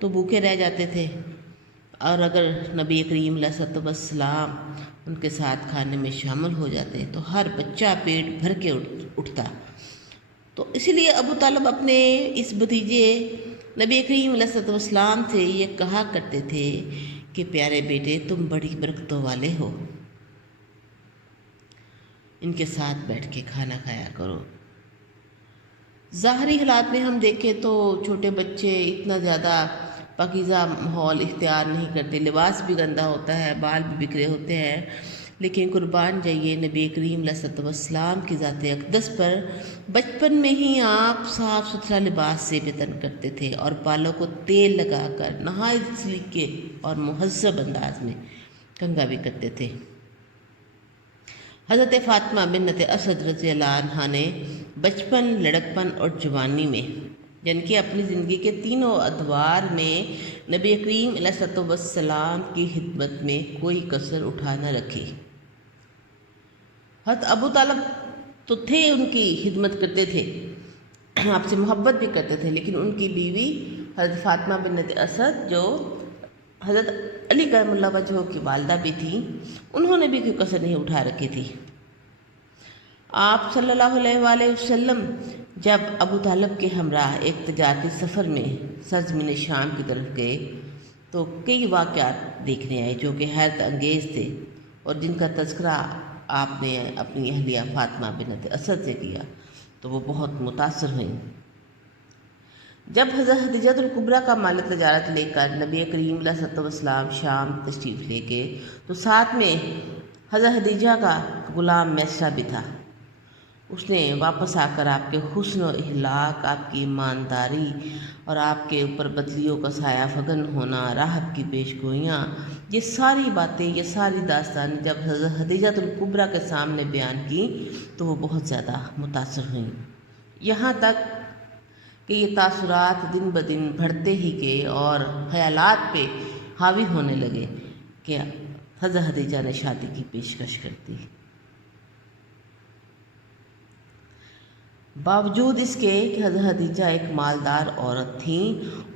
تو بھوکے رہ جاتے تھے، اور اگر نبی کریم علیہ السلام ان کے ساتھ کھانے میں شامل ہو جاتے تو ہر بچہ پیٹ بھر کے اٹھتا۔ تو اسی لیے ابو طالب اپنے اس بھتیجے نبی کریم علیہ السلام سے یہ کہا کرتے تھے کہ پیارے بیٹے، تم بڑی برکتوں والے ہو، ان کے ساتھ بیٹھ کے کھانا کھایا کرو۔ ظاہری حالات میں ہم دیکھیں تو چھوٹے بچے اتنا زیادہ پاکیزہ ماحول اختیار نہیں کرتے، لباس بھی گندہ ہوتا ہے، بال بھی بکھرے ہوتے ہیں، لیکن قربان جائیے نبی کریم علیہ السلام کی ذات اقدس پر بچپن میں ہی آپ صاف ستھرا لباس سے بتن کرتے تھے اور بالوں کو تیل لگا کر نہایت سلیقے اور مہذب انداز میں کنگھا بھی کرتے تھے۔ حضرت فاطمہ بنت اسد رضی اللہ عنہا نے بچپن، لڑکپن اور جوانی میں، یعنی کہ اپنی زندگی کے تینوں ادوار میں نبی کریم علیہ السلام کی خدمت میں کوئی کسر اٹھا نہ رکھی۔ حضرت ابو طالب تو تھے، ان کی خدمت کرتے تھے، آپ سے محبت بھی کرتے تھے، لیکن ان کی بیوی حضرت فاطمہ بنت اسد جو حضرت علی کرم اللہ وجہہ کی والدہ بھی تھیں، انہوں نے بھی کوئی کسر نہیں اٹھا رکھی تھی۔ آپ صلی اللہ علیہ وآلہ وسلم جب ابو طالب کے ہمراہ ایک تجارتی سفر میں سرزمین شام کی طرف گئے تو کئی واقعات دیکھنے آئے جو کہ حیرت انگیز تھے، اور جن کا تذکرہ آپ نے اپنی اہلیہ فاطمہ بنت اسد سے کیا تو وہ بہت متاثر ہوئیں۔ جب حضرت خدیجہ الکبریٰ کا مال تجارت لے کر نبی کریم علیہ السلام شام تشریف لے گئے تو ساتھ میں حضرت خدیجہ کا غلام میسرہ بھی تھا۔ اس نے واپس آ کر آپ کے حسن و اخلاق، آپ کی ایمانداری اور آپ کے اوپر بدلیوں کا سایہ فگن ہونا، راحت کی پیش گوئیاں، یہ ساری باتیں، یہ ساری داستان جب حضرت خدیجہ الکبریٰ کے سامنے بیان کی تو وہ بہت زیادہ متاثر ہوئیں، یہاں تک کہ یہ تاثرات دن بدن بڑھتے ہی گئے اور خیالات پہ حاوی ہونے لگے کہ حضرت خدیجہ نے شادی کی پیشکش کر دی۔ باوجود اس کے کہ حضرت خدیجہ ایک مالدار عورت تھیں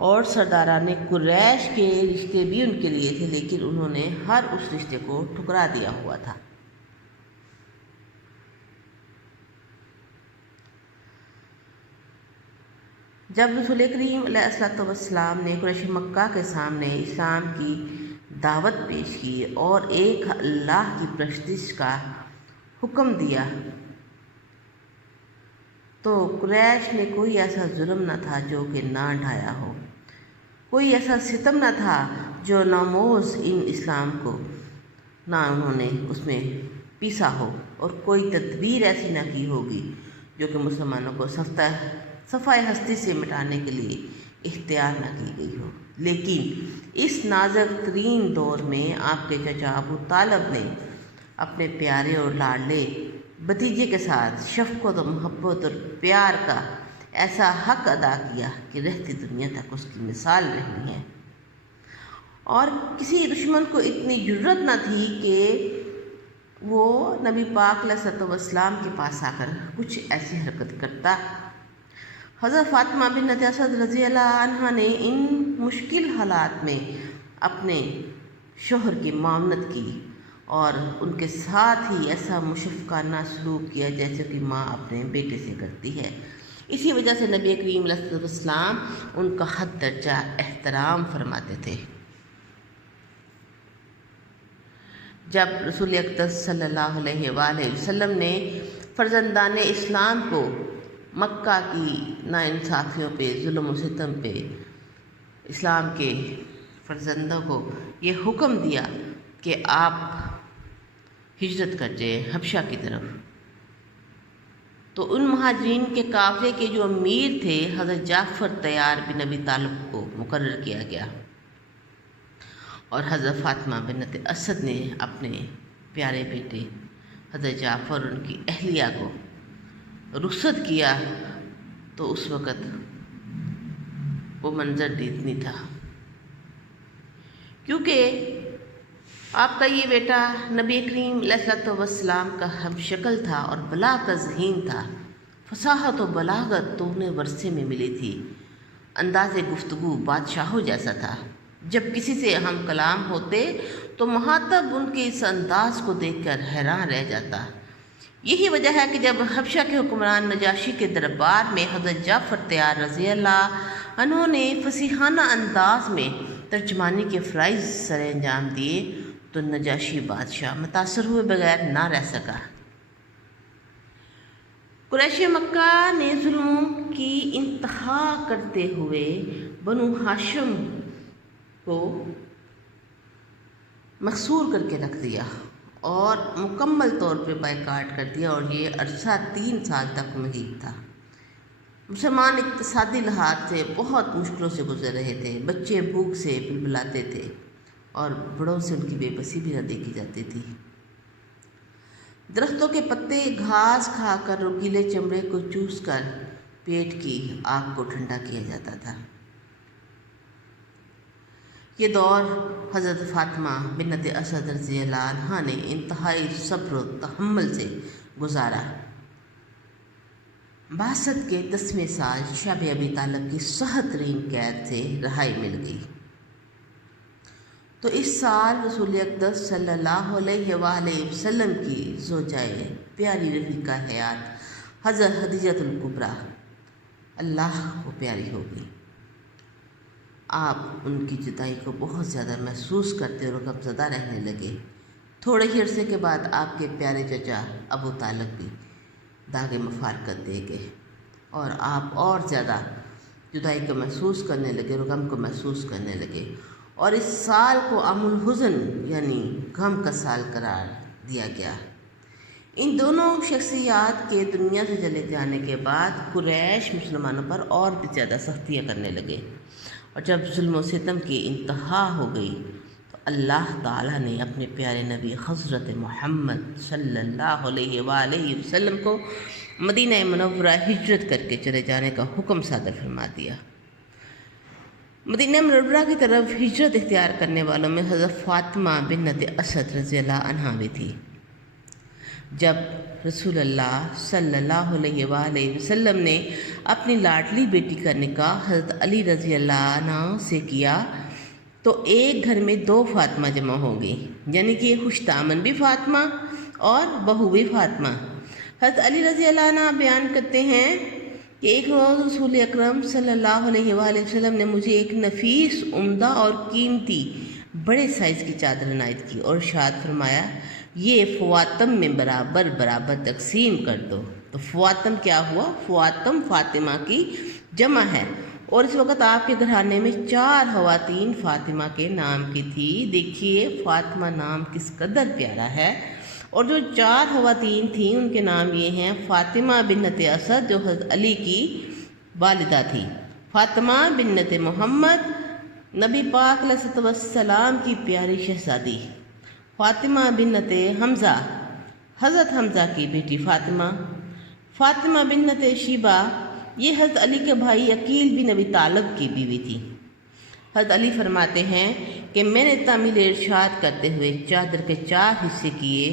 اور سرداران قریش کے رشتے بھی ان کے لیے تھے، لیکن انہوں نے ہر اس رشتے کو ٹھکرا دیا ہوا تھا۔ جب رسول کریم علیہ السلام نے قریش مکہ کے سامنے اسلام کی دعوت پیش کی اور ایک اللہ کی پرستش کا حکم دیا تو قریش میں کوئی ایسا ظلم نہ تھا جو کہ نہ ڈھایا ہو، کوئی ایسا ستم نہ تھا جو ناموز ان اسلام کو نہ انہوں نے اس میں پیسا ہو، اور کوئی تدبیر ایسی نہ کی ہوگی جو کہ مسلمانوں کو صفحہ ہستی سے مٹانے کے لیے اختیار نہ کی گئی ہو۔ لیکن اس نازک ترین دور میں آپ کے چچا ابو طالب نے اپنے پیارے اور لاڈلے بھتیجے کے ساتھ شفقت و محبت اور پیار کا ایسا حق ادا کیا کہ رہتی دنیا تک اس کی مثال رہی ہے، اور کسی دشمن کو اتنی جرت نہ تھی کہ وہ نبی پاک علیہ السلام کے پاس آ کر کچھ ایسی حرکت کرتا۔ حضرت فاطمہ بنت اسد رضی اللہ عنہا نے ان مشکل حالات میں اپنے شوہر کی معاونت کی اور ان کے ساتھ ہی ایسا مشفقانہ سلوک کیا جیسے کہ ماں اپنے بیٹے سے کرتی ہے۔ اسی وجہ سے نبی کریم علیہ السلام ان کا حد درجہ احترام فرماتے تھے۔ جب رسول اقدس صلی اللہ علیہ وآلہ وسلم نے فرزندان اسلام کو مکہ کی ناانصافیوں پہ، ظلم و ستم پہ، اسلام کے فرزندوں کو یہ حکم دیا کہ آپ ہجرت کر جائیں حبشہ کی طرف، تو ان مہاجرین کے قافلے کے جو امیر تھے حضرت جعفر طیار بن ابی طالب کو مقرر کیا گیا، اور حضرت فاطمہ بنت اسد نے اپنے پیارے بیٹے حضرت جعفر اور ان کی اہلیہ کو رخصت کیا، تو اس وقت وہ منظر دیدنی تھا، کیونکہ آپ کا یہ بیٹا نبی کریم علیہ السلام کا ہم شکل تھا اور بلاغت ذہین تھا، فصاحت و بلاغت تو انہیں ورثے میں ملی تھی، انداز گفتگو بادشاہوں جیسا تھا۔ جب کسی سے ہم کلام ہوتے تو مخاطب ان کے اس انداز کو دیکھ کر حیران رہ جاتا۔ یہی وجہ ہے کہ جب حبشہ کے حکمران نجاشی کے دربار میں حضرت جعفر طیار رضی اللہ عنہ نے فصیحانہ انداز میں ترجمانی کے فرائض سر انجام دیے تو نجاشی بادشاہ متاثر ہوئے بغیر نہ رہ سکا۔ قریش مکہ نے ظلموں کی انتہا کرتے ہوئے بنو ہاشم کو محصور کر کے رکھ دیا اور مکمل طور پہ بائیکاٹ کر دیا، اور یہ عرصہ 3 سال تک محیط تھا۔ مسلمان اقتصادی لحاظ سے بہت مشکلوں سے گزر رہے تھے۔ بچے بھوک سے بلبلاتے تھے اور بڑوں سے ان کی بے بسی بھی نہ دیکھی جاتی تھی۔ درختوں کے پتے گھاس کھا کر رکیلے چمڑے کو چوس کر پیٹ کی آگ کو ٹھنڈا کیا جاتا تھا۔ یہ دور حضرت فاطمہ بنت اسد رضی اللہ عنہا نے انتہائی صبر و تحمل سے گزارا۔ بعثت کے 10ویں سال شب ابی طالب کی سخت ترین قید سے رہائی مل گئی، تو اس سال رسول اقدس صلی اللہ علیہ وآلہ وسلم کی زوجائے پیاری رفیقہ حیات حضرت خدیجہ الکبریٰ اللہ کو پیاری ہو گئی۔ آپ ان کی جدائی کو بہت زیادہ محسوس کرتے اور غمزدہ رہنے لگے۔ تھوڑے ہی عرصے کے بعد آپ کے پیارے چچا ابو طالب بھی داغ مفارقت دے گئے، اور آپ اور زیادہ جدائی کو محسوس کرنے لگے اور غم کو محسوس کرنے لگے، اور اس سال کو عام الحزن یعنی غم کا سال قرار دیا گیا۔ ان دونوں شخصیات کے دنیا سے چلے جانے کے بعد قریش مسلمانوں پر اور بھی زیادہ سختیاں کرنے لگے، اور جب ظلم و ستم کی انتہا ہو گئی تو اللہ تعالیٰ نے اپنے پیارے نبی حضرت محمد صلی اللہ علیہ وآلہ وسلم کو مدینہ منورہ ہجرت کر کے چلے جانے کا حکم صادر فرما دیا۔ مدینہ منورہ کی طرف ہجرت اختیار کرنے والوں میں حضرت فاطمہ بنت اسد رضی اللہ عنہا بھی تھی۔ جب رسول اللہ صلی اللہ علیہ وآلہ وسلم نے اپنی لاڈلی بیٹی کا نکاح حضرت علی رضی اللہ عنہ سے کیا تو ایک گھر میں 2 فاطمہ جمع ہو گئی، یعنی کہ خوش دامن بھی فاطمہ اور بہو بھی فاطمہ۔ حضرت علی رضی اللہ عنہ بیان کرتے ہیں کہ ایک روز رسول اکرم صلی اللہ علیہ وآلہ وسلم نے مجھے ایک نفیس، عمدہ اور قیمتی بڑے سائز کی چادر عنایت کی اور ارشاد فرمایا، یہ فواتم میں برابر برابر تقسیم کر دو۔ تو فواتم کیا ہوا؟ فواتم فاطمہ کی جمع ہے، اور اس وقت آپ کے گھرانے میں 4 خواتین فاطمہ کے نام کی تھی۔ دیکھیے فاطمہ نام کس قدر پیارا ہے، اور جو 4 خواتین تھیں ان کے نام یہ ہیں: فاطمہ بنت اسد جو حضرت علی کی والدہ تھی، فاطمہ بنت محمد نبی پاک علیہ السلام کی پیاری شہزادی، فاطمہ بنت حمزہ حضرت حمزہ کی بیٹی فاطمہ، فاطمہ بنت شیبہ یہ حضرت علی کے بھائی عقیل بن ابی طالب کی بیوی تھی۔ حضرت علی فرماتے ہیں کہ میں نے تعمیل ارشاد کرتے ہوئے چادر کے 4 حصے کیے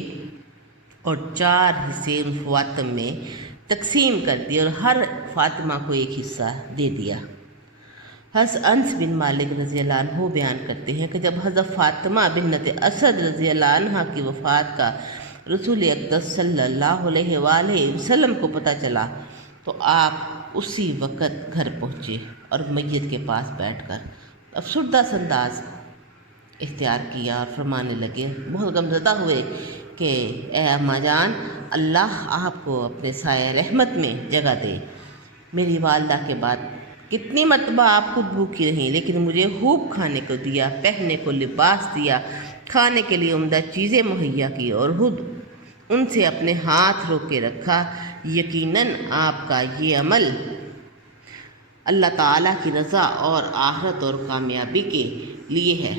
اور 4 حصے ان فواتم میں تقسیم کر دیے اور ہر فاطمہ کو ایک حصہ دے دیا۔ حضرت انس بن مالک رضی اللہ عنہ بیان کرتے ہیں کہ جب حضرت فاطمہ بنت اسد رضی اللہ عنہ کی وفات کا رسول اقدس صلی اللہ علیہ وآلہ وسلم کو پتہ چلا تو آپ اسی وقت گھر پہنچے اور میت کے پاس بیٹھ کر افسردہ انداز اختیار کیا اور فرمانے لگے، بہت غمزدہ ہوئے کہ اے اماں جان، اللہ آپ کو اپنے سایہ رحمت میں جگہ دے۔ میری والدہ کے بعد کتنی مرتبہ آپ خود بھوکی رہیں، لیکن مجھے خوب کھانے کو دیا، پہننے کو لباس دیا، کھانے کے لیے عمدہ چیزیں مہیا کی اور خود ان سے اپنے ہاتھ روک کے رکھا۔ یقیناً آپ کا یہ عمل اللہ تعالیٰ کی رضا اور آخرت اور کامیابی کے لیے ہے۔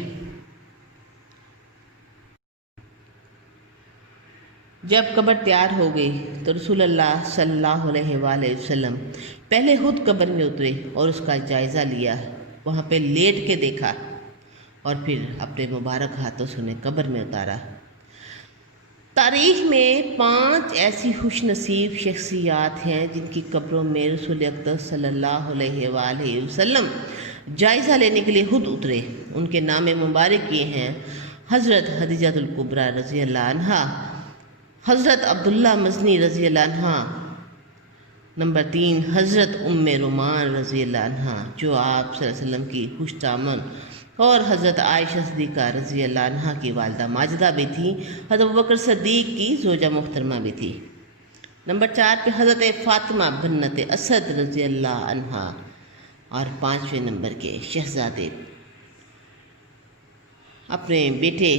جب قبر تیار ہو گئی تو رسول اللہ صلی اللہ علیہ وآلہ وسلم پہلے خود قبر میں اترے اور اس کا جائزہ لیا، وہاں پہ لیٹ کے دیکھا اور پھر اپنے مبارک ہاتھوں سے انہیں قبر میں اتارا۔ تاریخ میں 5 ایسی خوش نصیب شخصیات ہیں جن کی قبروں میں رسول اقدس صلی اللہ علیہ وآلہ وسلم جائزہ لینے کے لیے خود اترے۔ ان کے نام مبارک یہ ہیں: حضرت خدیجہ الکبریٰ رضی اللہ عنہا، حضرت عبداللہ مزنی رضی اللہ عنہ، نمبر 3 حضرت ام رومان رضی اللہ عنہ جو آپ صلی اللہ علیہ وسلم کی خوش دامن، اور حضرت عائشہ صدیقہ رضی اللہ عنہ کی والدہ ماجدہ بھی تھی، حضرت ابوبکر صدیق کی زوجہ محترمہ بھی تھی۔ نمبر 4 پہ حضرت فاطمہ بنت اسد رضی اللہ عنہ، اور 5ویں نمبر کے شہزادے اپنے بیٹے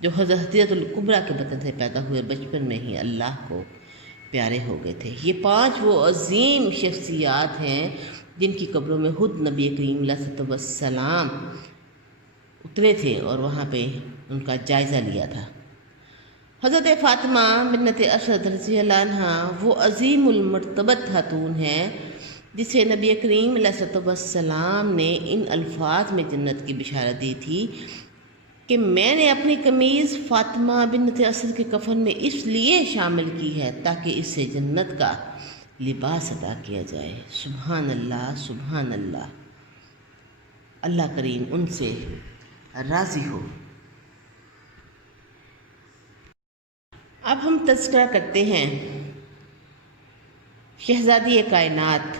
جو حضرت خدیجہ الکبریٰ کے بطن سے پیدا ہوئے بچپن میں ہی اللہ کو پیارے ہو گئے تھے۔ یہ 5 وہ عظیم شخصیات ہیں جن کی قبروں میں خود نبی کریم علیہ السلام اترے تھے اور وہاں پہ ان کا جائزہ لیا تھا۔ حضرت فاطمہ بنت اسد رضی اللہ عنہ وہ عظیم المرتبت خاتون ہے جسے نبی کریم علیہ السلام نے ان الفاظ میں جنت کی بشارت دی تھی کہ میں نے اپنی قمیض فاطمہ بنت اسد کے کفن میں اس لیے شامل کی ہے تاکہ اس سے جنت کا لباس عطا کیا جائے۔ سبحان اللہ، سبحان اللہ۔ اللہ کریم ان سے راضی ہو۔ اب ہم تذکرہ کرتے ہیں شہزادی کائنات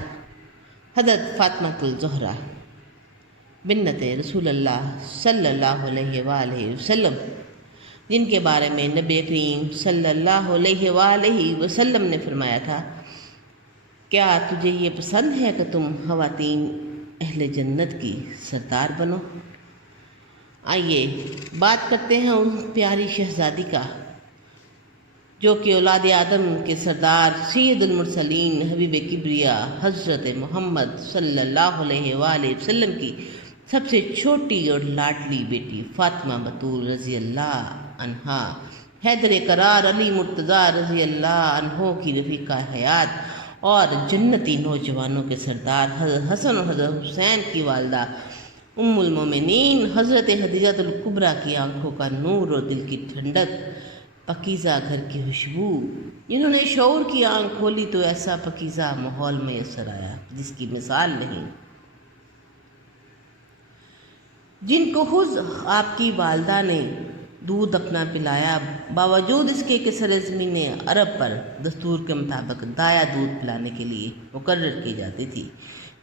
حضرت فاطمہ الزہرا بنت رسول اللہ صلی اللہ علیہ وآلہ وسلم، جن کے بارے میں نبی کریم صلی اللہ علیہ وآلہ وسلم نے فرمایا تھا: کیا تجھے یہ پسند ہے کہ تم خواتین اہل جنت کی سردار بنو؟ آئیے بات کرتے ہیں ان پیاری شہزادی کا جو کہ اولاد آدم کے سردار سید المرسلین حبیب کبریا حضرت محمد صلی اللہ علیہ وآلہ وسلم کی سب سے چھوٹی اور لاڈلی بیٹی فاطمہ بطول رضی اللہ عنہا، حیدر قرار علی مرتضیٰ رضی اللہ عنہ کی رفیقہ حیات اور جنتی نوجوانوں کے سردار حضرت حسن اور حضرت حسین کی والدہ ام المومنین حضرت خدیجہ الکبریٰ کی آنکھوں کا نور اور دل کی ٹھنڈک، پاکیزہ گھر کی خوشبو، جنہوں نے شعور کی آنکھ کھولی تو ایسا پاکیزہ ماحول میسر آیا جس کی مثال نہیں، جن کو خود آپ کی والدہ نے دودھ اپنا پلایا، باوجود اس کے کہ سرزمین عرب پر دستور کے مطابق دایا دودھ پلانے کے لیے مقرر کی جاتی تھی،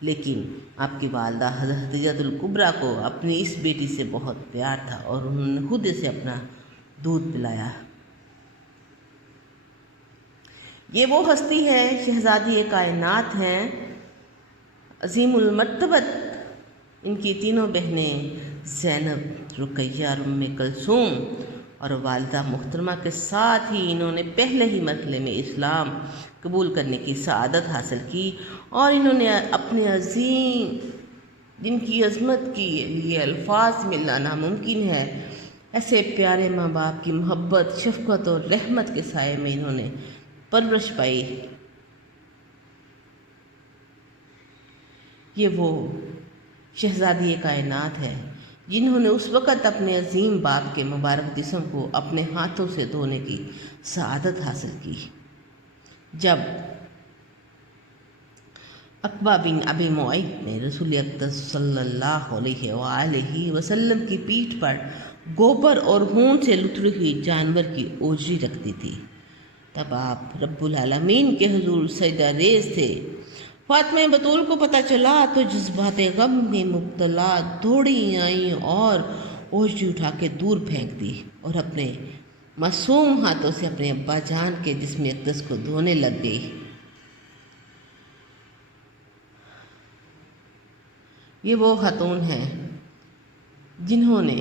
لیکن آپ کی والدہ حضرت خدیجہ الکبریٰ کو اپنی اس بیٹی سے بہت پیار تھا اور انہوں نے خود اسے اپنا دودھ پلایا۔ یہ وہ ہستی ہے، شہزادی کائنات ہیں، عظیم المرتبت۔ ان کی تینوں بہنیں زینب، رقیہ اور ام کلثوم اور والدہ محترمہ کے ساتھ ہی انہوں نے پہلے ہی مرحلے میں اسلام قبول کرنے کی سعادت حاصل کی، اور انہوں نے اپنے عظیم جن کی عظمت کی یہ الفاظ ملنا ناممکن ہے، ایسے پیارے ماں باپ کی محبت، شفقت اور رحمت کے سائے میں انہوں نے پرورش پائی۔ یہ وہ شہزادی کائنات ہے جنہوں نے اس وقت اپنے عظیم باپ کے مبارک جسم کو اپنے ہاتھوں سے دھونے کی سعادت حاصل کی، جب عقبہ بن ابی معیط نے رسول اقدس صلی اللہ علیہ وآلہ وسلم کی پیٹھ پر گوبر اور خون سے لتڑی ہوئی جانور کی اوجری رکھ دی تھی، تب آپ رب العالمین کے حضور سجدہ ریز تھے۔ فاطمہ بطول کو پتہ چلا تو جذبات غم میں مبتلا دوڑی آئیں اور اوجری اٹھا کے دور پھینک دی اور اپنے معصوم ہاتھوں سے اپنے ابا جان کے جسم اقدس کو دھونے لگ گئی۔ یہ وہ خاتون ہیں جنہوں نے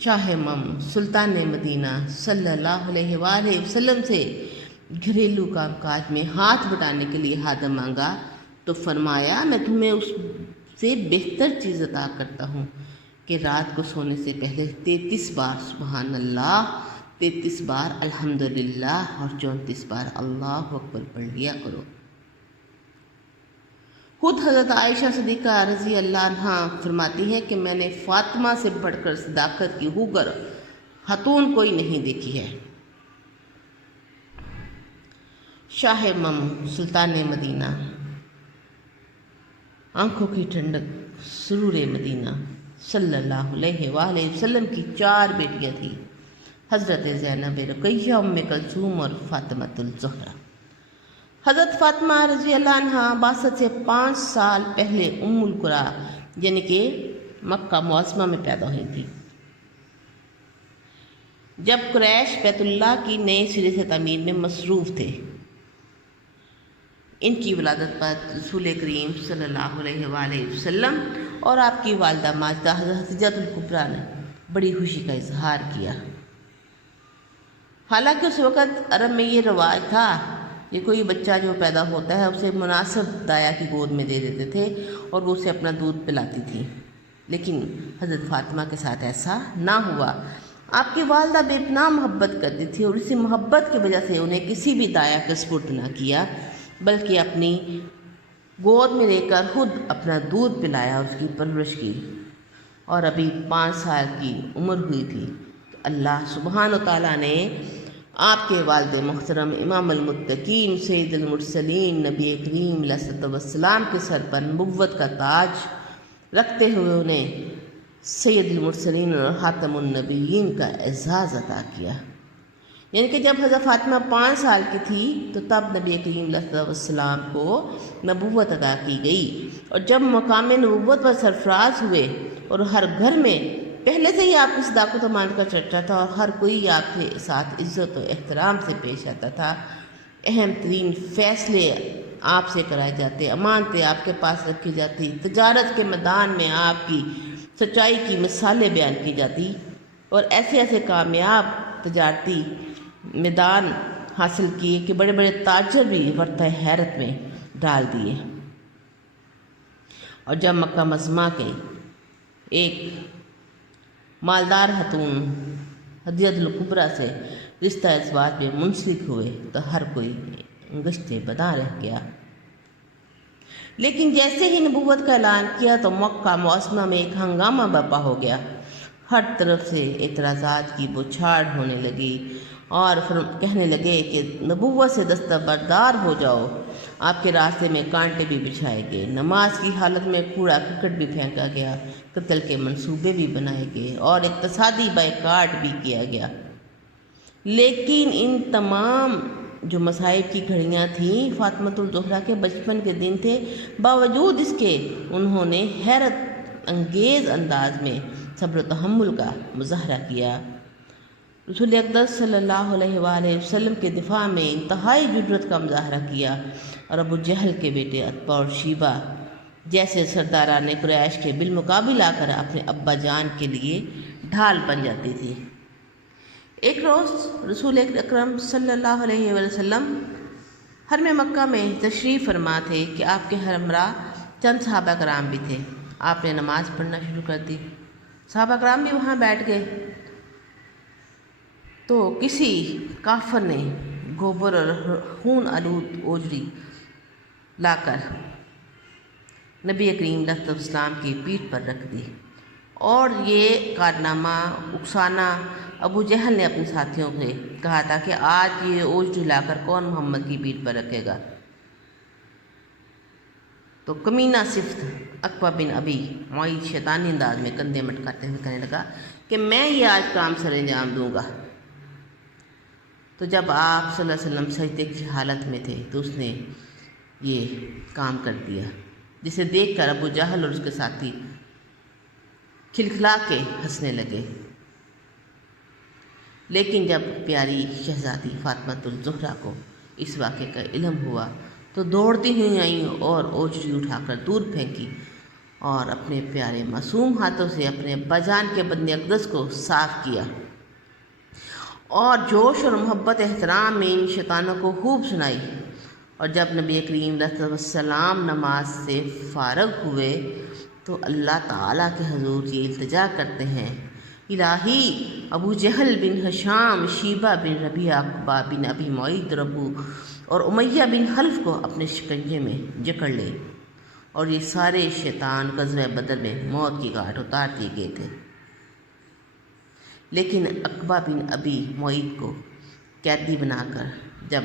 شاہ مم سلطان مدینہ صلی اللہ علیہ وآلہ وسلم سے گھریلو کام کاج میں ہاتھ بٹانے کے لیے خادم مانگا تو فرمایا: میں تمہیں اس سے بہتر چیز عطا کرتا ہوں کہ رات کو سونے سے پہلے 33 بار سبحان اللہ، 33 بار الحمدللہ اور 34 بار اللہ اکبر پڑھ لیا کرو۔ خود حضرت عائشہ صدیقہ رضی اللہ عنہا فرماتی ہیں کہ میں نے فاطمہ سے بڑھ کر صداقت کی ہوگر خاتون کوئی نہیں دیکھی ہے۔ شاہ مم سلطان مدینہ، آنکھوں کی ٹھنڈک سرور مدینہ صلی اللہ علیہ وآلہ وسلم کی 4 بیٹیاں تھیں، حضرت زینب، رقیہ، ام کلثوم اور فاطمۃ الزہرا۔ حضرت فاطمہ رضی اللہ عنہ بعثت سے 5 سال پہلے ام القریٰ یعنی کہ مکہ معظمہ میں پیدا ہوئی تھی، جب قریش بیت اللہ کی نئے سرے سے تعمیر میں مصروف تھے۔ ان کی ولادت پر رسول کریم صلی اللہ علیہ وآلہ وسلم اور آپ کی والدہ ماجدہ حضرت خدیجہ الکبریٰ نے بڑی خوشی کا اظہار کیا۔ حالانکہ اس وقت عرب میں یہ رواج تھا کہ کوئی بچہ جو پیدا ہوتا ہے اسے مناسب دایا کی گود میں دے دیتے تھے اور وہ اسے اپنا دودھ پلاتی تھی، لیکن حضرت فاطمہ کے ساتھ ایسا نہ ہوا۔ آپ کی والدہ بے پناہ محبت کرتی تھی اور اسی محبت کی وجہ سے انہیں کسی بھی دایا کا سپرد نہ کیا، بلکہ اپنی گود میں لے کر خود اپنا دودھ پلایا اور اس کی پرورش کی۔ اور ابھی 5 سال کی عمر ہوئی تھی کہ اللہ سبحانہ و تعالیٰ نے آپ کے والد محترم امام المتقین سید المرسلین نبی کریم علیہ الصلوۃ والسلام کے سر پر نبوت کا تاج رکھتے ہوئے انہیں سید المرسلین اور خاتم النبیین کا اعزاز عطا کیا۔ یعنی کہ جب حضرت فاطمہ 5 سال کی تھی تو تب نبی کریم علیہ الصلوۃ والسلام کو نبوت عطا کی گئی، اور جب مقام نبوت پر سرفراز ہوئے اور ہر گھر میں پہلے سے ہی آپ کی صداقت و امانت کا چرچا تھا اور ہر کوئی آپ کے ساتھ عزت و احترام سے پیش آتا تھا، اہم ترین فیصلے آپ سے کرائے جاتے، امانتیں آپ کے پاس رکھی جاتی، تجارت کے میدان میں آپ کی سچائی کی مثالیں بیان کی جاتی، اور ایسے کامیاب تجارتی میدان حاصل کیے کہ بڑے بڑے تاجر بھی ورطہ حیرت میں ڈال دیے۔ اور جب مکہ معظمہ کے ایک مالدار خاتون خدیجہ الکبریٰ سے رشتہ ازواج میں منسلک ہوئے تو ہر کوئی گشتے بداں رہ گیا۔ لیکن جیسے ہی نبوت کا اعلان کیا تو مکہ معظمہ میں ایک ہنگامہ برپا ہو گیا، ہر طرف سے اعتراضات کی بوچھاڑ ہونے لگی اور کہنے لگے کہ نبوت سے دستبردار ہو جاؤ، آپ کے راستے میں کانٹے بھی بچھائے گئے، نماز کی حالت میں کوڑا کرکٹ بھی پھینکا گیا، قتل کے منصوبے بھی بنائے گئے اور اقتصادی بائیکاٹ بھی کیا گیا۔ لیکن ان تمام جو مصائب کی گھڑیاں تھیں فاطمۃ الزہرا کے بچپن کے دن تھے، باوجود اس کے انہوں نے حیرت انگیز انداز میں صبر و تحمل کا مظاہرہ کیا۔ رسول اقدس صلی اللہ علیہ وآلہ وسلم کے دفاع میں انتہائی جرأت کا مظاہرہ کیا، اور ابو جہل کے بیٹے عتبہ اور شیبہ جیسے سرداران قریش کے بالمقابل آ کر اپنے ابا جان کے لیے ڈھال بن جاتی تھی۔ ایک روز رسول اکرم صلی اللہ علیہ وسلم حرم مکہ میں تشریف فرما تھے کہ آپ کے ہمراہ چند صحابہ کرام بھی تھے۔ آپ نے نماز پڑھنا شروع کر دی، صحابہ کرام بھی وہاں بیٹھ گئے تو کسی کافر نے گوبر اور خون آلود اوجری لا کر نبی کریم علیہ الصلوۃ والسلام کی پیٹھ پر رکھ دی، اور یہ کارنامہ اکسانا ابو جہل نے اپنے ساتھیوں سے کہا تھا کہ آج یہ اوجری لا کر کون محمد کی پیٹھ پر رکھے گا؟ تو کمینہ صفت عقبہ بن ابی معیط شیطانی انداز میں کندھے مٹکاتے ہوئے کہنے لگا کہ میں یہ آج کام سر انجام دوں گا۔ تو جب آپ صلی اللہ علیہ وسلم سجدے کی حالت میں تھے تو اس نے یہ کام کر دیا، جسے دیکھ کر ابو جہل اور اس کے ساتھی کھلکھلا کے ہنسنے لگے۔ لیکن جب پیاری شہزادی فاطمۃ الزہرا کو اس واقعے کا علم ہوا تو دوڑتی ہوئی آئیں اور اوجری اٹھا کر دور پھینکی اور اپنے پیارے معصوم ہاتھوں سے اپنے ابا جان کے بدن اقدس کو صاف کیا، اور جوش اور محبت احترام میں ان شیطانوں کو خوب سنائی۔ اور جب نبی کریم علیہ السلام نماز سے فارغ ہوئے تو اللہ تعالیٰ کے حضور یہ التجا کرتے ہیں، الہی ابو جہل بن ہشام، شیبہ بن ربیعہ، عقبہ بن ابی معیط ربو اور امیہ بن خلف کو اپنے شکنجے میں جکڑ لے۔ اور یہ سارے شیطان غزوہ بدر میں موت کی گھاٹ اتار دیے گئے تھے، لیکن عقبہ بن ابی معیط کو قیدی بنا کر جب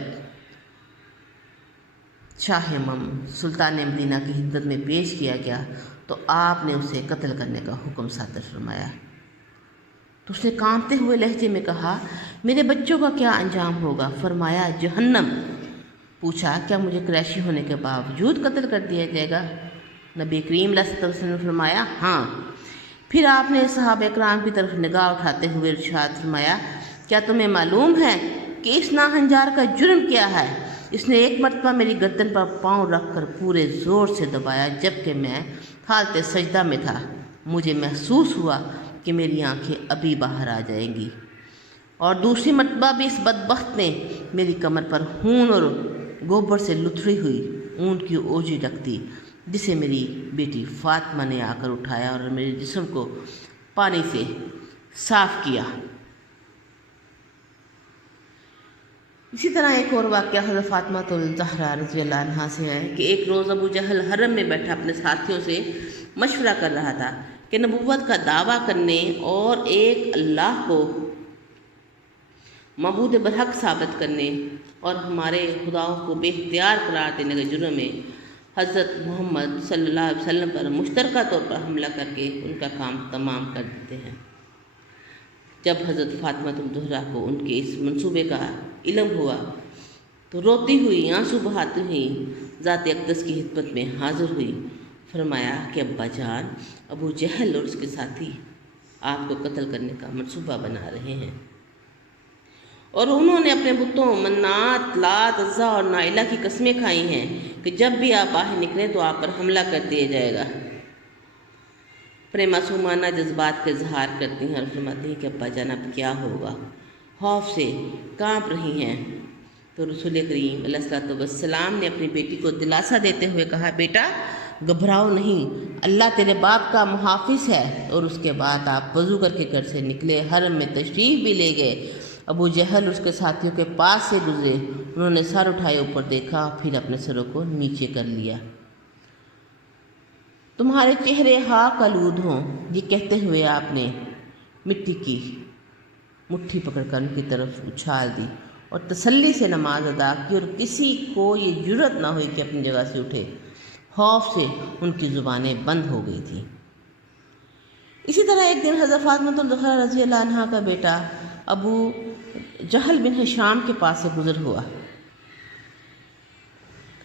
شاہ سلطان مدینہ کی خدمت میں پیش کیا گیا تو آپ نے اسے قتل کرنے کا حکم صادر فرمایا۔ تو اس نے کانپتے ہوئے لہجے میں کہا، میرے بچوں کا کیا انجام ہوگا؟ فرمایا، جہنم۔ پوچھا، کیا مجھے قریشی ہونے کے باوجود قتل کر دیا جائے گا؟ نبی کریم صلی اللہ علیہ وسلم نے فرمایا، ہاں۔ پھر آپ نے صحابہ اکرام کی طرف نگاہ اٹھاتے ہوئے ارشاد فرمایا، کیا تمہیں معلوم ہے کہ اس ناہنجار کا جرم کیا ہے؟ اس نے ایک مرتبہ میری گردن پر پاؤں رکھ کر پورے زور سے دبایا جبکہ میں حالت سجدہ میں تھا۔ مجھے محسوس ہوا کہ میری آنکھیں ابھی باہر آ جائیں گی۔ اور دوسری مرتبہ بھی اس بدبخت نے میری کمر پر خون اور گوبر سے لتھڑی ہوئی اونٹ کی اوجی رکھ دی، جسے میری بیٹی فاطمہ نے آ کر اٹھایا اور میرے جسم کو پانی سے صاف کیا۔ اسی طرح ایک اور واقعہ حضرت فاطمہ الزہرا رضی اللہ عنہا سے ہے کہ ایک روز ابو جہل حرم میں بیٹھا اپنے ساتھیوں سے مشورہ کر رہا تھا کہ نبوت کا دعویٰ کرنے اور ایک اللہ کو معبود برحق ثابت کرنے اور ہمارے خداؤں کو بے اختیار قرار دینے کے جرم میں حضرت محمد صلی اللہ علیہ وسلم پر مشترکہ طور پر حملہ کر کے ان کا کام تمام کر دیتے ہیں۔ جب حضرت فاطمہ الزہرا کو ان کے اس منصوبے کا علم ہوا تو روتی ہوئی آنسو بہاتی ہوئی ذات اقدس کی خدمت میں حاضر ہوئی۔ فرمایا کہ ابا جان، ابو جہل اور اس کے ساتھی آپ کو قتل کرنے کا منصوبہ بنا رہے ہیں، اور انہوں نے اپنے بتوں منات، لات، عزا اور نائلہ کی قسمیں کھائی ہیں کہ جب بھی آپ باہر نکلیں تو آپ پر حملہ کر دیا جائے گا۔ اپنے معصومانہ جذبات کا اظہار کرتی ہیں اور فرماتی ہیں کہ ابا جان اب کیا ہوگا، خوف سے کانپ رہی ہیں۔ تو رسول کریم علیہ الصلوۃ والسلام نے اپنی بیٹی کو دلاسا دیتے ہوئے کہا، بیٹا گھبراؤ نہیں، اللہ تیرے باپ کا محافظ ہے۔ اور اس کے بعد آپ وضو کر کے گھر سے نکلے، حرم میں تشریف بھی لے گئے۔ ابو جہل اس کے ساتھیوں کے پاس سے گزرے، انہوں نے سر اٹھائے اوپر دیکھا، پھر اپنے سروں کو نیچے کر لیا۔ تمہارے چہرے خاک آلود ہوں، یہ کہتے ہوئے آپ نے مٹی کی مٹھی پکڑ کر ان کی طرف اچھال دی اور تسلی سے نماز ادا کی، اور کسی کو یہ جرأت نہ ہوئی کہ اپنی جگہ سے اٹھے۔ خوف سے ان کی زبانیں بند ہو گئی تھیں۔ اسی طرح ایک دن حضرت فاطمہ الزہرا رضی اللہ عنہا کا بیٹا ابو جہل بن ہشام کے پاس سے گزر ہوا۔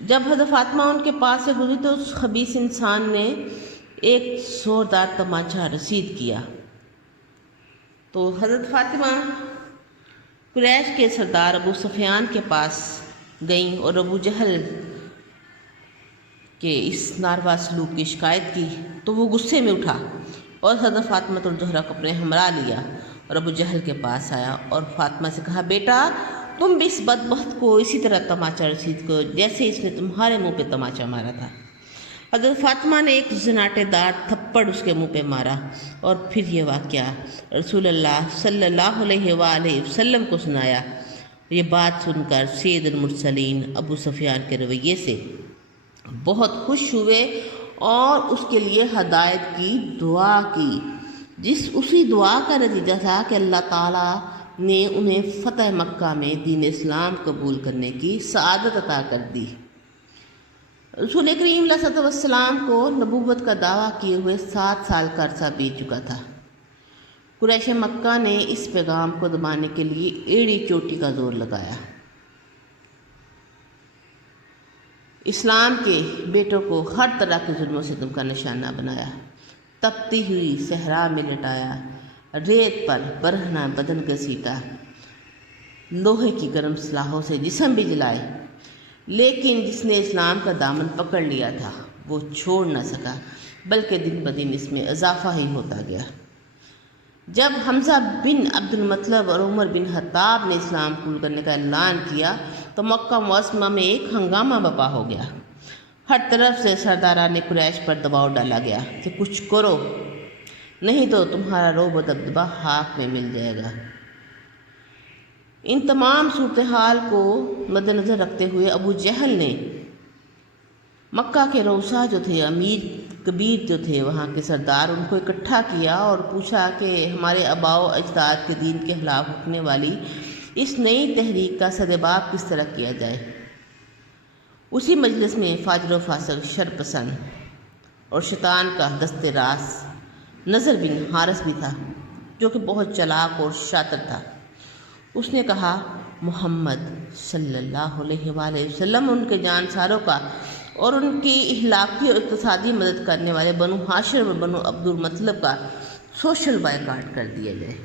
جب حضرت فاطمہ ان کے پاس سے گزری تو اس خبیث انسان نے ایک زوردار تمانچہ رسید کیا۔ تو حضرت فاطمہ قریش کے سردار ابو سفیان کے پاس گئیں اور ابو جہل کے اس ناروا سلوک کی شکایت کی تو وہ غصے میں اٹھا اور حضرت فاطمہ الزہرا کو اپنے ہمراہ لیا اور ابو جہل کے پاس آیا اور فاطمہ سے کہا، بیٹا تم بھی اس بدبخت کو اسی طرح تماچا رسید کو جیسے اس نے تمہارے منہ پہ تماچا مارا تھا۔ حضرت فاطمہ نے ایک زناٹے دار تھپڑ اس کے منہ پہ مارا اور پھر یہ واقعہ رسول اللہ صلی اللہ علیہ وآلہ وسلم کو سنایا۔ یہ بات سن کر سید المرسلین ابو سفیان کے رویے سے بہت خوش ہوئے اور اس کے لیے ہدایت کی دعا کی، اسی دعا کا نتیجہ تھا کہ اللہ تعالیٰ نے انہیں فتح مکہ میں دین اسلام قبول کرنے کی سعادت عطا کر دی۔ رسول کریم علیہ الصلوۃ والسلام کو نبوت کا دعویٰ کیے ہوئے 7 سال کا عرصہ بیت چکا تھا۔ قریش مکہ نے اس پیغام کو دبانے کے لیے ایڑی چوٹی کا زور لگایا۔ اسلام کے بیٹوں کو ہر طرح کے ظلم و ستم کا نشانہ بنایا، تپتی ہوئی صحرا میں لٹایا، ریت پر برہنہ بدن گھسیٹا، لوہے کی گرم سلاحوں سے جسم بھی جلائے، لیکن جس نے اسلام کا دامن پکڑ لیا تھا وہ چھوڑ نہ سکا، بلکہ دن بدن اس میں اضافہ ہی ہوتا گیا۔ جب حمزہ بن عبد المطلب اور عمر بن خطاب نے اسلام قبول کرنے کا اعلان کیا تو مکہ معظمہ میں ایک ہنگامہ برپا ہو گیا۔ ہر طرف سے سرداران قریش پر دباؤ ڈالا گیا کہ کچھ کرو، نہیں تو تمہارا رعب و دبدبہ خاک میں مل جائے گا۔ ان تمام صورتحال کو مد نظر رکھتے ہوئے ابو جہل نے مکہ کے رؤسا جو تھے، امیر کبیر جو تھے، وہاں کے سردار، ان کو اکٹھا کیا اور پوچھا کہ ہمارے آباء و اجداد کے دین کے خلاف اٹھنے والی اس نئی تحریک کا سدباب کس طرح کیا جائے۔ اسی مجلس میں فاجر و فاسق، شر پسند اور شیطان کا دست راس نضر بن حارث بھی تھا، جو کہ بہت چلاک اور شاطر تھا۔ اس نے کہا، محمد صلی اللہ علیہ وآلہ وسلم ان کے جانساروں کا اور ان کی اخلاقی اور اقتصادی مدد کرنے والے بنو ہاشم اور بنو عبد المطلب کا سوشل بائیکاٹ کر دیا جائے۔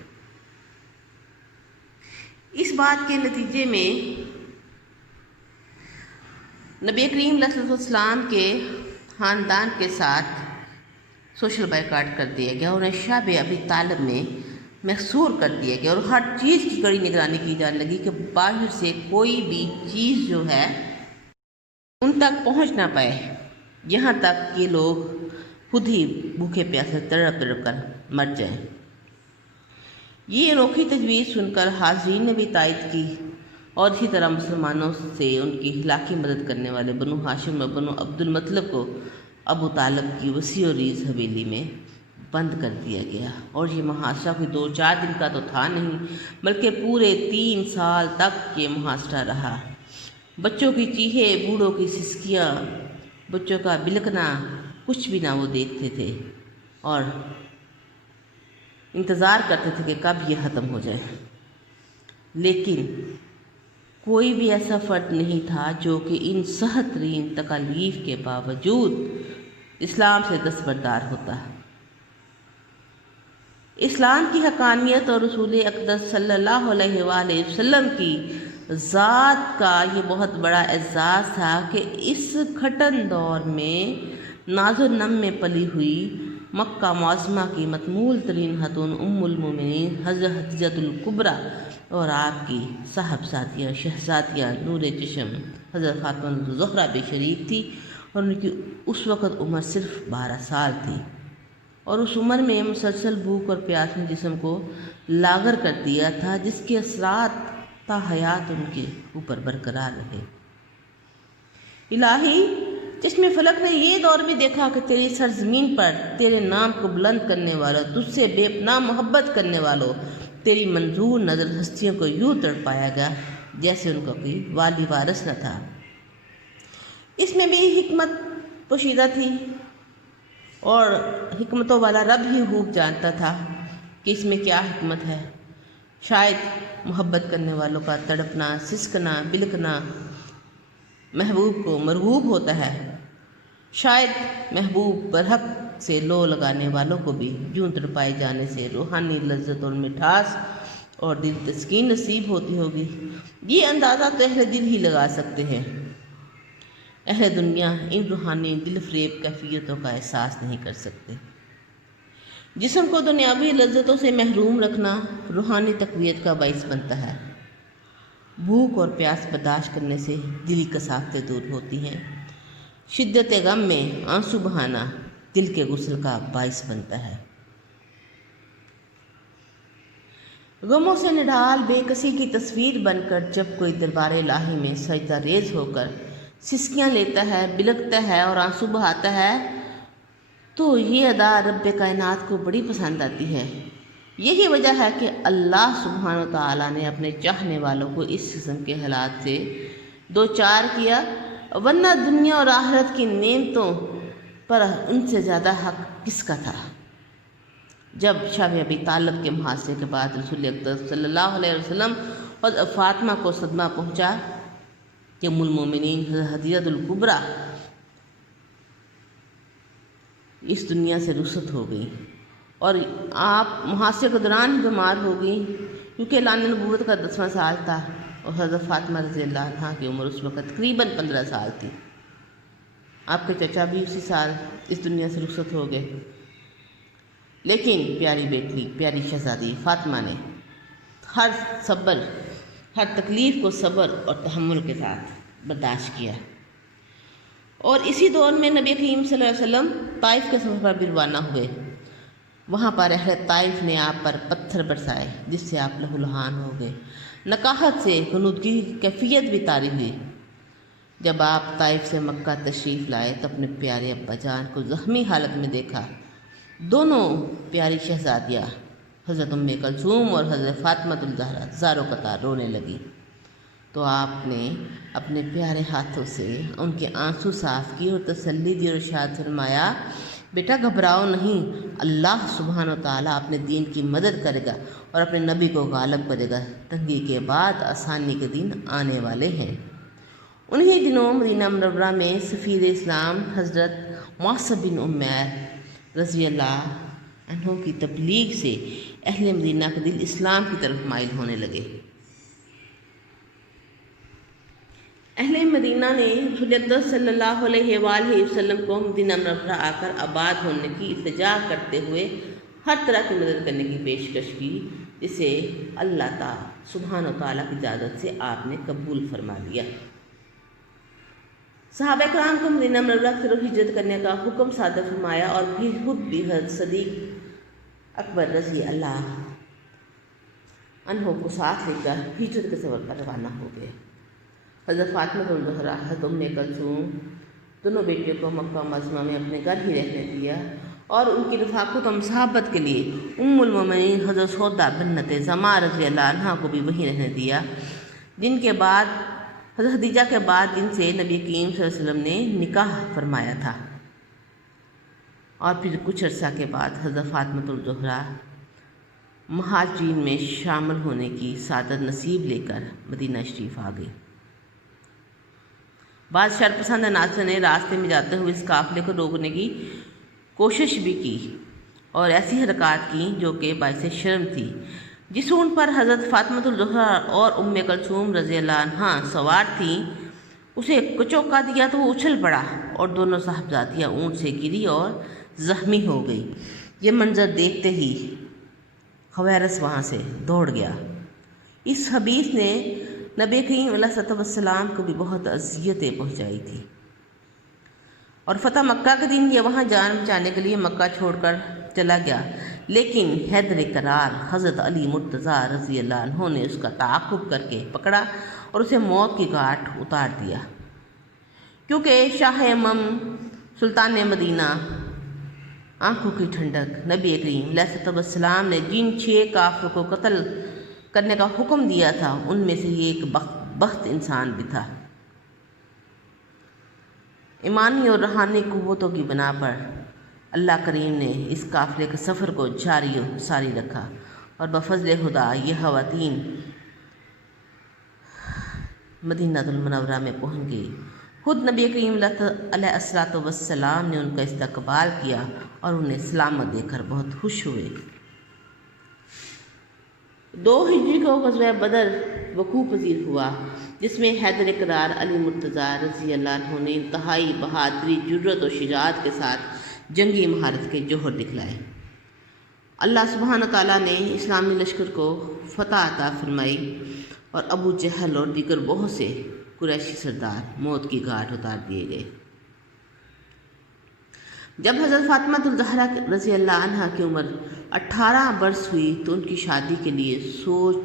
اس بات کے نتیجے میں نبی کریم علیہ السلام کے خاندان کے ساتھ سوشل بائیکاٹ کر دیا گیا، انہیں شعب ابی طالب میں محصور کر دیا گیا، اور ہر چیز کی کڑی نگرانی کی جانے لگی کہ باہر سے کوئی بھی چیز جو ہے ان تک پہنچ نہ پائے، یہاں تک کہ لوگ خود ہی بھوکے پیاسے تڑپ تڑپ کر مر جائیں۔ یہ انوکھی تجویز سن کر حاضرین نے بھی تائید کی، اور اسی طرح مسلمانوں سے ان کی اخلاقی مدد کرنے والے بنو ہاشم اور بنو عبد المطلب کو ابو طالب کی وسیع و ریز حویلی میں بند کر دیا گیا۔ اور یہ محاصرہ کوئی 2-4 دن کا تو تھا نہیں، بلکہ پورے 3 سال تک یہ محاصرہ رہا۔ بچوں کی چیخیں، بوڑھوں کی سسکیاں، بچوں کا بلکنا، کچھ بھی نہ وہ دیکھتے تھے اور انتظار کرتے تھے کہ کب یہ ختم ہو جائے۔ لیکن کوئی بھی ایسا فرد نہیں تھا جو کہ ان سخت ترین تکالیف کے باوجود اسلام سے دستبردار ہوتا۔ اسلام کی حقانیت اور رسول اقدس صلی اللہ علیہ وآلہ وسلم کی ذات کا یہ بہت بڑا اعزاز تھا کہ اس گھٹن دور میں ناز و نم میں پلی ہوئی مکہ معظمہ کی متمول ترین خاتون ام المومنین حضرت حدیجہ الکبریٰ اور آپ کی صاحبزادیہ شہزادیہ نور چشم حضرت فاطمہ زہرا بھی شریک تھی، اور ان کی اس وقت عمر صرف 12 سال تھی، اور اس عمر میں مسلسل بھوک اور پیاس نے جسم کو لاغر کر دیا تھا، جس کے اثرات تا حیات ان کے اوپر برقرار رہے۔ الہی، چشم فلک نے یہ دور بھی دیکھا کہ تیری سرزمین پر تیرے نام کو بلند کرنے والوں، تجھ سے بے پناہ محبت کرنے والوں، تیری منظور نظر ہستیوں کو یوں تڑپایا گیا جیسے ان کا کوئی والی وارث نہ تھا۔ اس میں بھی حکمت پوشیدہ تھی، اور حکمتوں والا رب ہی خوب جانتا تھا کہ اس میں کیا حکمت ہے۔ شاید محبت کرنے والوں کا تڑپنا، سسکنا، بلکنا محبوب کو مرغوب ہوتا ہے، شاید محبوب برحق سے لو لگانے والوں کو بھی یوں تڑپائے جانے سے روحانی لذت اور مٹھاس اور دل تسکین نصیب ہوتی ہوگی۔ یہ اندازہ تو اہل دل ہی لگا سکتے ہیں، اہل دنیا ان روحانی دل فریب کیفیتوں کا احساس نہیں کر سکتے۔ جسم کو دنیاوی لذتوں سے محروم رکھنا روحانی تقویت کا باعث بنتا ہے۔ بھوک اور پیاس برداشت کرنے سے دلی کثافتیں دور ہوتی ہیں۔ شدت غم میں آنسو بہانا دل کے غسل کا باعث بنتا ہے۔ غموں سے نڈھال بے کسی کی تصویر بن کر جب کوئی دربار الہی میں سجدہ ریز ہو کر سسکیاں لیتا ہے، بلکتا ہے اور آنسو بہاتا ہے، تو یہ ادا رب کائنات کو بڑی پسند آتی ہے۔ یہی وجہ ہے کہ اللہ سبحانہ و تعالیٰ نے اپنے چاہنے والوں کو اس قسم کے حالات سے دوچار کیا، ورنہ دنیا اور آخرت کی نعمتوں پر ان سے زیادہ حق کس کا تھا۔ جب شب ابی طالب کے محاصرے کے بعد رسول اقدس صلی اللہ علیہ وسلم اور فاطمہ کو صدمہ پہنچا کہ ام المومنین حضرت حدیجہ الکبریٰ اس دنیا سے رخصت ہو گئی، اور آپ محاصرے کے دوران ہی بیمار ہو گئی، کیونکہ اعلان نبوت کا 10واں سال تھا، اور حضرت فاطمہ رضی اللہ عنہا کی عمر اس وقت تقریباً 15 سال تھی۔ آپ کے چچا بھی اسی سال اس دنیا سے رخصت ہو گئے، لیکن پیاری بیٹی، پیاری شہزادی فاطمہ نے ہر تکلیف کو صبر اور تحمل کے ساتھ برداشت کیا۔ اور اسی دور میں نبی کریم صلی اللہ علیہ وسلم طائف کے سفر پر بھی روانہ ہوئے۔ وہاں پر اہل طائف نے آپ پر پتھر برسائے، جس سے آپ لہو لہان ہو گئے۔ نکاحت سے غنودگی کی کیفیت بھی طاری ہوئی۔ جب آپ طائف سے مکہ تشریف لائے تو اپنے پیارے ابا جان کو زخمی حالت میں دیکھا۔ دونوں پیاری شہزادیاں حضرت ام کلثوم اور حضرت فاطمہ الزہرا زاروں قطار رونے لگی۔ تو آپ نے اپنے پیارے ہاتھوں سے ان کے آنسو صاف کیے اور تسلی دی اور ارشاد فرمایا، بیٹا گھبراؤ نہیں، اللہ سبحانہ و تعالیٰ اپنے دین کی مدد کرے گا اور اپنے نبی کو غالب کرے گا، تنگی کے بعد آسانی کے دن آنے والے ہیں۔ انہی دنوں مدینہ منورہ میں سفیر اسلام حضرت معصب بن عمیر رضی اللہ عنہ کی تبلیغ سے اہل مدینہ کا دل اسلام کی طرف مائل ہونے لگے۔ اہل مدینہ نے رسول اکرم صلی اللہ علیہ وآلہ وسلم کو مدینہ منورہ آ کر آباد ہونے کی التجا کرتے ہوئے ہر طرح کی مدد کرنے کی پیشکش کی، جسے اللہ تعالیٰ سبحانہ و تعالیٰ کی اجازت سے آپ نے قبول فرما لیا۔ صحابہ کرام کو مدینہ منورہ کی طرف ہجرت کرنے کا حکم صادر فرمایا اور پھر خود بھی حضرت صدیق اکبر رضی اللہ عنہ کو ساتھ لے کر ہجرت کے سفر پر روانہ ہو گئے۔ حضرت فاطمہ الزہرا، حضرت ام کلثوم دونوں بیٹیوں کو مکہ معظمہ میں اپنے گھر ہی رہنے دیا اور ان کی رفاقت و مصاحبت کے لیے ام المومنین حضرت سودا بنت زمعہ رضی اللہ عنہ کو بھی وہیں رہنے دیا، جن کے بعد حضرت خدیجہ کے بعد جن سے نبی کریم صلی اللہ علیہ وسلم نے نکاح فرمایا تھا، اور پھر کچھ عرصہ کے بعد حضرت فاطمہ الزہرا مہاجرین میں شامل ہونے کی سعادت نصیب لے کر مدینہ شریف آ گئی۔ بعض شر پسند عناصر نے راستے میں جاتے ہوئے اس قافلے کو روکنے کی کوشش بھی کی اور ایسی حرکات کی جو کہ باعث شرم تھی۔ جس اونٹ پر حضرت فاطمہ الزہرا اور ام کلثوم رضی اللہ عنہ سوار تھیں، اسے کچوکا دیا تو وہ اچھل پڑا اور دونوں صاحبزادیاں اونٹ سے گری اور زخمی ہو گئی۔ یہ منظر دیکھتے ہی خویرس وہاں سے دوڑ گیا۔ اس حبیث نے نبی کریم علیہ الصلوۃ والسلام کو بھی بہت اذیتیں پہنچائی تھی، اور فتح مکہ کے دن یہ وہاں جان بچانے کے لیے مکہ چھوڑ کر چلا گیا، لیکن حیدر کرار حضرت علی مرتضیٰ رضی اللہ عنہ نے اس کا تعاقب کر کے پکڑا اور اسے موت کی گھاٹ اتار دیا، کیونکہ شاہ امم سلطان مدینہ آنکھوں کی ٹھنڈک نبی کریم علیہ الصلوۃ والسلام نے جن 6 کافروں کو قتل کرنے کا حکم دیا تھا، ان میں سے یہ ایک بخت انسان بھی تھا۔ ایمانی اور روحانی قوتوں کی بنا پر اللہ کریم نے اس قافلے کے سفر کو جاری و ساری رکھا، اور بفضل خدا یہ خواتین مدینہ المنورہ میں پہنچ گئی۔ خود نبی کریم علیہ الصلوۃ والسلام نے ان کا استقبال کیا اور انہیں سلامت دیکھ کر بہت خوش ہوئے۔ 2 ہجری کو غزوہ بدر وقوع پذیر ہوا، جس میں حیدر کرار علی مرتضیٰ رضی اللہ عنہ نے انتہائی بہادری، جرأت و شجاعت کے ساتھ جنگی مہارت کے جوہر دکھلائے۔ اللہ سبحانہ تعالیٰ نے اسلامی لشکر کو فتح عطا فرمائی اور ابو جہل اور دیگر بہت سے قریشی سردار موت کی گھاٹ اتار دیے گئے۔ جب حضرت فاطمہ الزہرا رضی اللہ عنہ کی عمر 18 برس ہوئی تو ان کی شادی کے لیے سوچ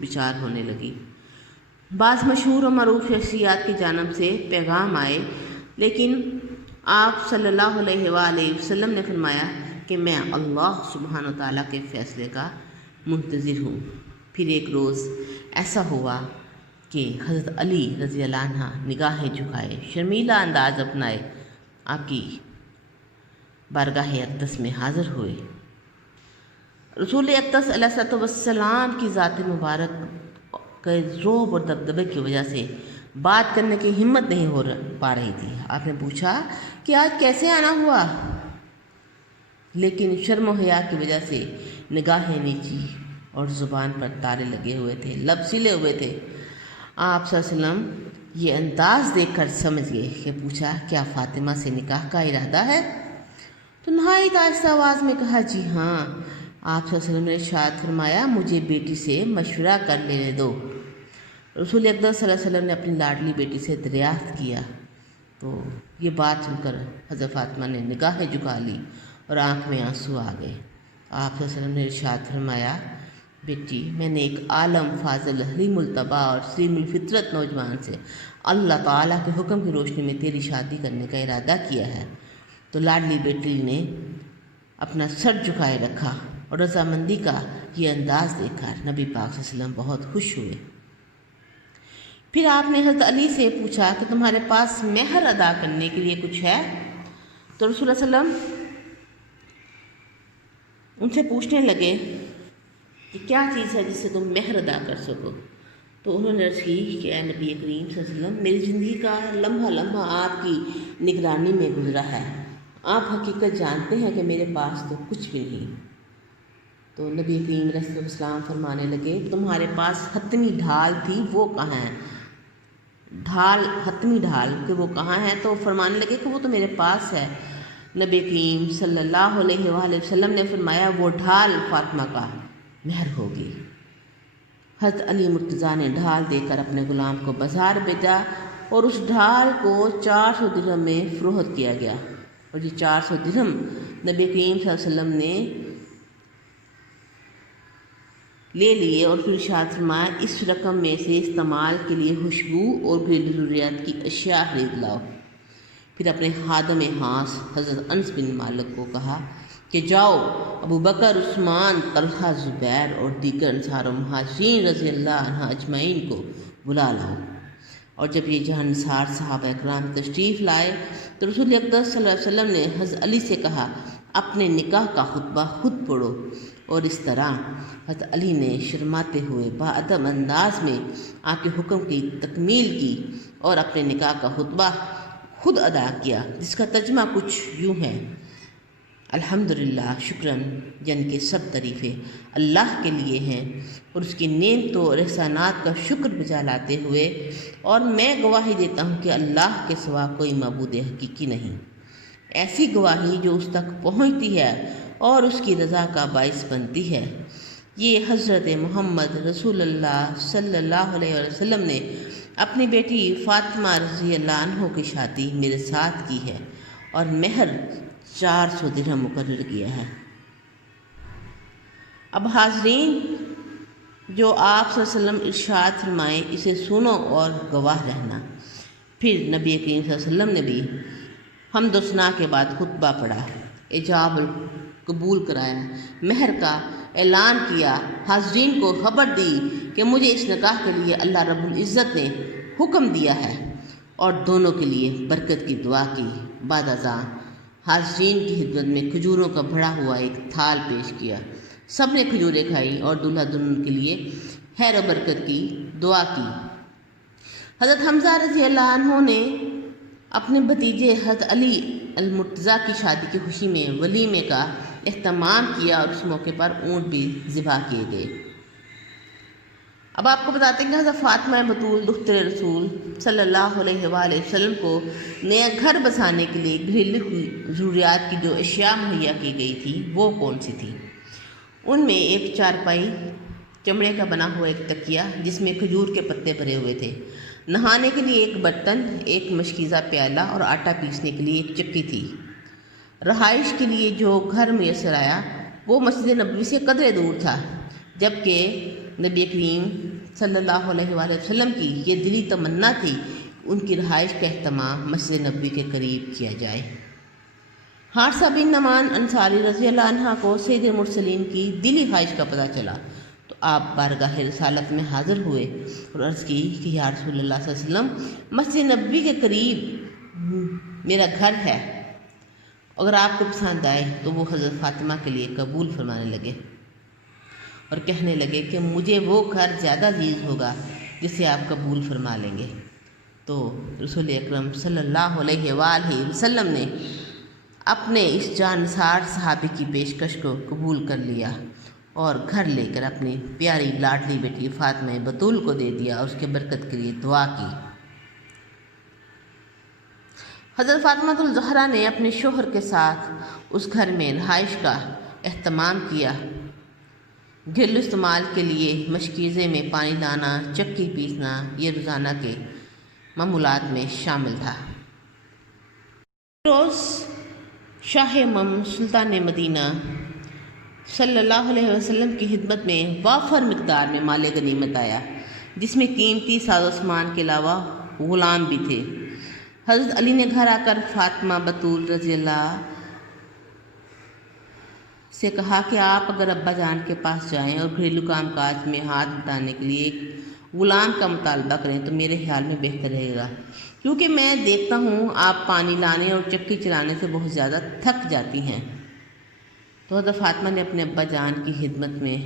بچار ہونے لگی۔ بعض مشہور و معروف شخصیات کی جانب سے پیغام آئے، لیکن آپ صلی اللہ علیہ وآلہ وسلم نے فرمایا کہ میں اللہ سبحانہ تعالیٰ کے فیصلے کا منتظر ہوں۔ پھر ایک روز ایسا ہوا کہ حضرت علی رضی اللہ عنہ نگاہیں جھکائے، شرمیلا انداز اپنائے آپ کی بارگاہ اقدس میں حاضر ہوئے۔ رسول اقدس علیہ الصلوۃ والسلام کی ذات مبارک کے رعب اور دبدبے کی وجہ سے بات کرنے کی ہمت نہیں ہو پا رہی تھی۔ آپ نے پوچھا کہ آج کیسے آنا ہوا، لیکن شرم و حیا کی وجہ سے نگاہیں نیچی اور زبان پر تالے لگے ہوئے تھے، لب سلے ہوئے تھے۔ آپ صلی اللہ علیہ وسلم یہ انداز دیکھ کر سمجھ گئے کہ پوچھا کیا فاطمہ سے نکاح کا ارادہ ہے؟ تو نہایت آہستہ آواز میں کہا جی ہاں۔ آپ صلی اللہ علیہ وسلم نے ارشاد فرمایا مجھے بیٹی سے مشورہ کر لینے دو۔ رسول اقدس صلی اللہ علیہ وسلم نے اپنی لاڈلی بیٹی سے دریافت کیا تو یہ بات سن کر حضرت فاطمہ نے نگاہیں جھکا لی اور آنکھ میں آنسو آ گئے۔ آپ صلی اللہ علیہ وسلم نے ارشاد فرمایا بیٹی میں نے ایک عالم فاضل حلیم الطبع اور سلیم الفطرت نوجوان سے اللہ تعالیٰ کے حکم کی روشنی میں تیری شادی کرنے کا ارادہ کیا ہے۔ تو لاڈلی بیٹی نے اپنا سر جھکائے رکھا اور رضامندی کا یہ انداز دیکھ کر نبی پاک صلی اللہ علیہ وسلم بہت خوش ہوئے۔ پھر آپ نے حضرت علی سے پوچھا کہ تمہارے پاس مہر ادا کرنے کے لیے کچھ ہے؟ تو رسول اللہ صلی اللہ علیہ وسلم ان سے پوچھنے لگے کہ کیا چیز ہے جس سے تم مہر ادا کر سکو؟ تو انہوں نے عرض کی کہ اے نبی کریم صلی اللہ علیہ وسلم، میری زندگی کا لمحہ لمحہ آپ کی نگرانی میں گزرا ہے، آپ حقیقت جانتے ہیں کہ میرے پاس تو کچھ بھی نہیں۔ تو نبی کریم علیہ السلام فرمانے لگے تمہارے پاس حتمی ڈھال تھی، وہ کہاں ہے؟ حتمی ڈھال کہ وہ کہاں ہے؟ تو فرمانے لگے کہ وہ تو میرے پاس ہے۔ نبی کریم صلی اللہ علیہ وآلہ وسلم نے فرمایا وہ ڈھال فاطمہ کا مہر ہوگی۔ حضرت علی مرتضیٰ نے ڈھال دے کر اپنے غلام کو بازار بھیجا اور اس ڈھال کو 400 درہم میں فروخت کیا گیا، اور یہ 400 درہم نبی کریم صلی اللہ علیہ وسلم نے لے لیے اور پھر ارشاد فرمایا اس رقم میں سے استعمال کے لیے خوشبو اور گھریلو ضروریات کی اشیاء خرید لاؤ۔ پھر اپنے خادم خاص حضرت انس بن مالک کو کہا کہ جاؤ ابو بکر، عثمان، طلحہ، زبیر اور دیگر انصار و مہاجرین رضی اللہ عنہ اجمعین کو بلا لاؤ۔ اور جب یہ جہانسار صحابہ اکرام تشریف لائے تو رسول اقدس صلی اللہ علیہ وسلم نے حضرت علی سے کہا اپنے نکاح کا خطبہ خود پڑھو، اور اس طرح حضرت علی نے شرماتے ہوئے باادب انداز میں آپ کے حکم کی تکمیل کی اور اپنے نکاح کا خطبہ خود ادا کیا، جس کا ترجمہ کچھ یوں ہے: الحمدللہ شکراً، یعنی کہ سب تعریفیں اللہ کے لیے ہیں اور اس کی نعمتوں اور احسانات کا شکر بجا لاتے ہوئے، اور میں گواہی دیتا ہوں کہ اللہ کے سوا کوئی معبود حقیقی نہیں، ایسی گواہی جو اس تک پہنچتی ہے اور اس کی رضا کا باعث بنتی ہے۔ یہ حضرت محمد رسول اللہ صلی اللہ علیہ وسلم نے اپنی بیٹی فاطمہ رضی اللہ عنہ کی شادی میرے ساتھ کی ہے اور مہر 400 درہم مقرر کیا ہے۔ اب حاضرین، جو آپ صلی اللہ علیہ وسلم ارشاد فرمائیں اسے سنو اور گواہ رہنا۔ پھر نبی کریم صلی اللہ علیہ وسلم نے بھی حمد و ثنا کے بعد خطبہ پڑھا، ایجاب قبول کرایا، مہر کا اعلان کیا، حاضرین کو خبر دی کہ مجھے اس نکاح کے لیے اللہ رب العزت نے حکم دیا ہے، اور دونوں کے لیے برکت کی دعا کی۔ بعد ازاں حاضرین کی خدمت میں کھجوروں کا بھرا ہوا ایک تھال پیش کیا، سب نے کھجوریں کھائیں اور دولہا دلہن کے لیے خیر و برکت کی دعا کی۔ حضرت حمزہ رضی اللہ عنہ نے اپنے بھتیجے حضرت علی المرتضیٰ کی شادی کی خوشی میں ولیمے کا اہتمام کیا اور اس موقع پر اونٹ بھی ذبح کیے گئے۔ اب آپ کو بتاتے ہیں کہ حضرت فاطمہ بطول دختر رسول صلی اللہ علیہ وآلہ وسلم کو نیا گھر بسانے کے لیے گھریلو ضروریات کی جو اشیاء مہیا کی گئی تھی وہ کون سی تھی؟ ان میں ایک چارپائی، چمڑے کا بنا ہوا ایک تکیہ جس میں کھجور کے پتے بھرے ہوئے تھے، نہانے کے لیے ایک برتن، ایک مشکیزہ پیالہ اور آٹا پیسنے کے لیے ایک چکی تھی۔ رہائش کے لیے جو گھر میسر آیا وہ مسجد نبوی سے قدرے دور تھا، جبکہ نبی کریم صلی اللہ علیہ وآلہ وسلم کی یہ دلی تمنا تھی کہ ان کی رہائش کا اہتمام مسجد نبوی کے قریب کیا جائے۔ حارثہ بن نعمان انصاری رضی اللہ عنہ کو سید المرسلین کی دلی خواہش کا پتہ چلا تو آپ بارگاہ رسالت میں حاضر ہوئے اور عرض کی کہ یا رسول اللہ صلی اللہ علیہ وسلم، مسجد نبوی کے قریب میرا گھر ہے، اگر آپ کو پسند آئے تو وہ حضرت فاطمہ کے لیے قبول فرمانے لگے اور کہنے لگے کہ مجھے وہ گھر زیادہ عزیز ہوگا جسے آپ قبول فرما لیں گے۔ تو رسول اکرم صلی اللہ علیہ وآلہ وسلم نے اپنے اس جانسار صحابی کی پیشکش کو قبول کر لیا اور گھر لے کر اپنی پیاری لاڈلی بیٹی فاطمہ بطول کو دے دیا اور اس کے برکت کے لیے دعا کی۔ حضرت فاطمہ الزہرا نے اپنے شوہر کے ساتھ اس گھر میں رہائش کا اہتمام کیا۔ گھریلو استعمال کے لیے مشکیزے میں پانی لانا، چکی پیسنا، یہ روزانہ کے معمولات میں شامل تھا۔ روز شاہ امم سلطان مدینہ صلی اللہ علیہ وسلم کی خدمت میں وافر مقدار میں مال غنیمت آیا، جس میں قیمتی ساز و سامان کے علاوہ غلام بھی تھے۔ حضرت علی نے گھر آ کر فاطمہ بطول رضی اللہ سے کہا کہ آپ اگر ابا جان کے پاس جائیں اور گھریلو کام کاج میں ہاتھ بٹانے کے لیے ایک غلام کا مطالبہ کریں تو میرے خیال میں بہتر رہے گا، کیونکہ میں دیکھتا ہوں آپ پانی لانے اور چکی چلانے سے بہت زیادہ تھک جاتی ہیں۔ تو حضرت فاطمہ نے اپنے ابا جان کی خدمت میں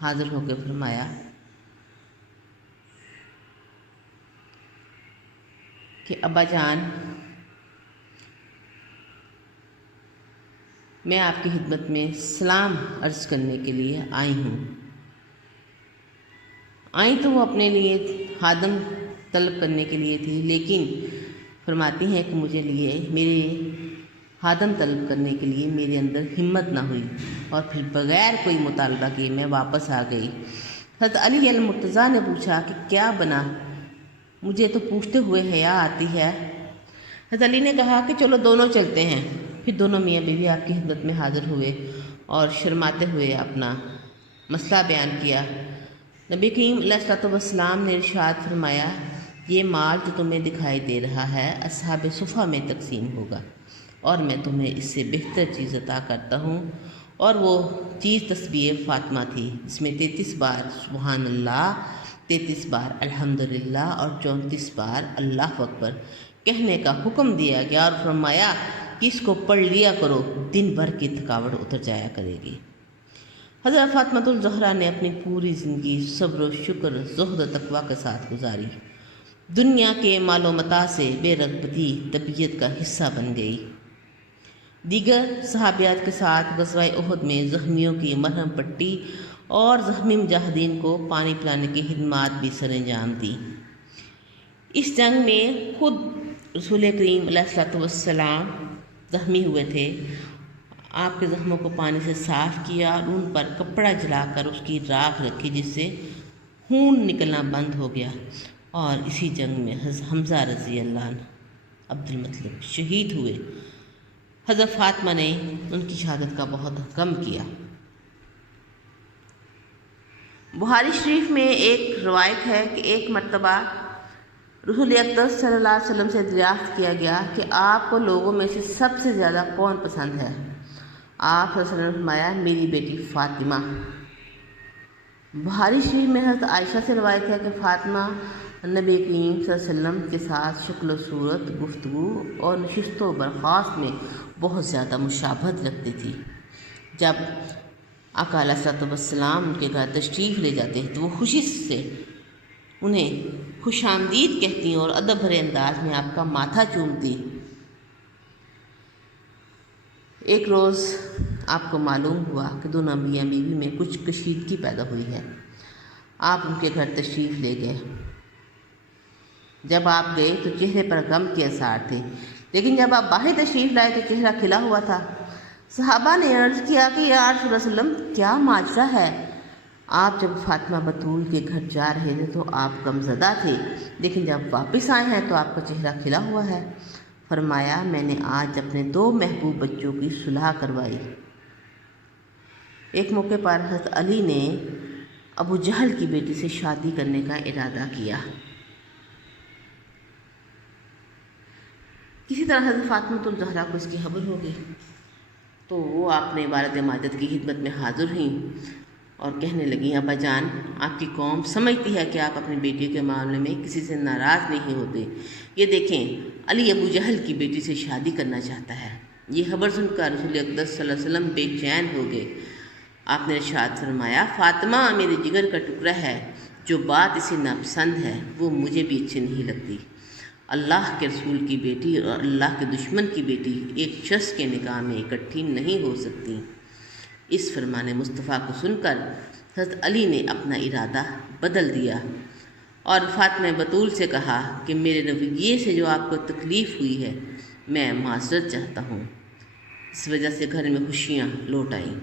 حاضر ہو کے فرمایا کہ ابا جان، میں آپ کی خدمت میں سلام عرض کرنے کے لیے آئی ہوں۔ آئی تو وہ اپنے لیے خادم طلب کرنے کے لیے تھی، لیکن فرماتی ہیں کہ میرے خادم طلب کرنے کے لیے میرے اندر ہمت نہ ہوئی، اور پھر بغیر کوئی مطالبہ کیے میں واپس آ گئی۔ حضرت علی المرتضیٰ نے پوچھا کہ کیا بنا؟ مجھے تو پوچھتے ہوئے حیا آتی ہے۔ حضرت علی نے کہا کہ چلو دونوں چلتے ہیں۔ پھر دونوں میاں بیوی آپ کی خدمت میں حاضر ہوئے اور شرماتے ہوئے اپنا مسئلہ بیان کیا۔ نبی کریم علیہ الصلوۃ والسلام نے ارشاد فرمایا، یہ مال جو تمہیں دکھائی دے رہا ہے اصحاب صفہ میں تقسیم ہوگا، اور میں تمہیں اس سے بہتر چیز عطا کرتا ہوں، اور وہ چیز تسبیح فاطمہ تھی، جس میں 33 بار سبحان اللہ، 33 بار الحمدللہ اور 34 بار اللہ اکبر کہنے کا حکم دیا گیا، اور فرمایا کہ اس کو پڑھ لیا کرو، دن بھر کی تھکاوٹ اتر جایا کرے گی۔ حضرت فاطمہ الزہرا نے اپنی پوری زندگی صبر و شکر، زہد و تقویٰ کے ساتھ گزاری۔ دنیا کے مال و متاع سے بے رغبتی طبیعت کا حصہ بن گئی۔ دیگر صحابیات کے ساتھ غزوہ احد میں زخمیوں کی مرہم پٹی اور زخمی مجاہدین کو پانی پلانے کی خدمات بھی سر انجام دی۔ اس جنگ میں خود رسول کریم علیہ الصلوۃ والسلام زخمی ہوئے تھے۔ آپ کے زخموں کو پانی سے صاف کیا اور ان پر کپڑا جلا کر اس کی راکھ رکھی، جس سے خون نکلنا بند ہو گیا، اور اسی جنگ میں حمزہ رضی اللہ عنہ عبد المطلب شہید ہوئے۔ حضرت فاطمہ نے ان کی شہادت کا بہت غم کیا۔ بخاری شریف میں ایک روایت ہے کہ ایک مرتبہ رسول اقدس صلی اللہ علیہ وسلم سے دریافت کیا گیا کہ آپ کو لوگوں میں سے سب سے زیادہ کون پسند ہے؟ آپ صلی اللہ علیہ وسلم نے فرمایا، میری بیٹی فاطمہ۔ بخاری شریف میں حضرت عائشہ سے روایت ہے کہ فاطمہ نبی کریم صلی اللہ علیہ وسلم کے ساتھ شکل و صورت، گفتگو اور نشست و برخاست میں بہت زیادہ مشابہت رکھتی تھی۔ جب آقا علیہ الصلوۃ والسلام ان کے گھر تشریف لے جاتے ہیں تو وہ خوشی سے انہیں خوش آمدید کہتی اور ادب بھرے انداز میں آپ کا ماتھا چومتی۔ ایک روز آپ کو معلوم ہوا کہ دونوں میاں بیوی میں کچھ کشیدگی پیدا ہوئی ہے۔ آپ ان کے گھر تشریف لے گئے۔ جب آپ گئے تو چہرے پر غم کے آثار تھے، لیکن جب آپ باہر تشریف لائے تو چہرہ کھلا ہوا تھا۔ صحابہ نے عرض کیا کہ یا رسول اللہ صلی اللہ علیہ وسلم، کیا ماجرا ہے؟ آپ جب فاطمہ بتول کے گھر جا رہے تھے تو آپ غمزدہ تھے، لیکن جب واپس آئے ہیں تو آپ کا چہرہ کھلا ہوا ہے۔ فرمایا، میں نے آج اپنے 2 محبوب بچوں کی صلح کروائی۔ ایک موقع پر حضرت علی نے ابو جہل کی بیٹی سے شادی کرنے کا ارادہ کیا۔ کسی طرح حضرت فاطمہ الزہرا کو اس کی خبر ہو گئی تو وہ اپنے والد ماجد کی خدمت میں حاضر ہوئیں اور کہنے لگیں، ابا جان، آپ کی قوم سمجھتی ہے کہ آپ اپنی بیٹی کے معاملے میں کسی سے ناراض نہیں ہوتے۔ یہ دیکھیں، علی ابو جہل کی بیٹی سے شادی کرنا چاہتا ہے۔ یہ خبر سن کر رسول اقدس صلی اللہ علیہ وسلم بے چین ہو گئے۔ آپ نے ارشاد فرمایا، فاطمہ میرے جگر کا ٹکڑا ہے، جو بات اسے ناپسند ہے وہ مجھے بھی اچھی نہیں لگتی۔ اللہ کے رسول کی بیٹی اور اللہ کے دشمن کی بیٹی ایک شخص کے نکاح میں اکٹھی نہیں ہو سکتی۔ اس فرمان مصطفیٰ کو سن کر حضرت علی نے اپنا ارادہ بدل دیا اور فاطمہ بتول سے کہا کہ میرے رویے سے جو آپ کو تکلیف ہوئی ہے میں معذرت چاہتا ہوں۔ اس وجہ سے گھر میں خوشیاں لوٹ آئیں۔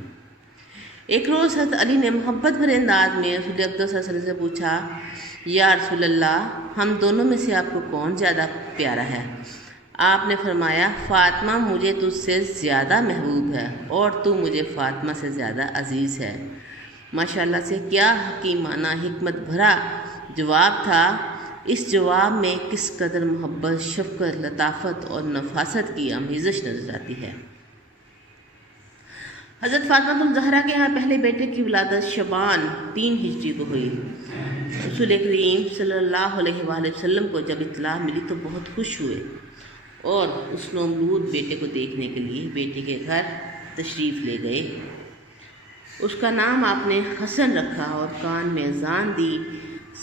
ایک روز حضرت علی نے محبت بھرے انداز میں رسول اقدس صلی اللہ علیہ وسلم سے پوچھا، یا رسول اللہ، ہم دونوں میں سے آپ کو کون زیادہ پیارا ہے؟ آپ نے فرمایا، فاطمہ مجھے تجھ سے زیادہ محبوب ہے اور تو مجھے فاطمہ سے زیادہ عزیز ہے۔ ماشاءاللہ سے کیا حکیمانہ حکمت بھرا جواب تھا۔ اس جواب میں کس قدر محبت، شفقت، لطافت اور نفاست کی آمیزش نظر آتی ہے۔ حضرت فاطمہ الزہرا کے ہاں پہلے بیٹے کی ولادت شعبان 3 ہجری کو ہوئی۔ رسول کریم صلی اللہ علیہ وآلہ وسلم کو جب اطلاع ملی تو بہت خوش ہوئے اور اس نومولود بیٹے کو دیکھنے کے لیے بیٹے کے گھر تشریف لے گئے۔ اس کا نام آپ نے حسن رکھا اور کان میں اذان دی۔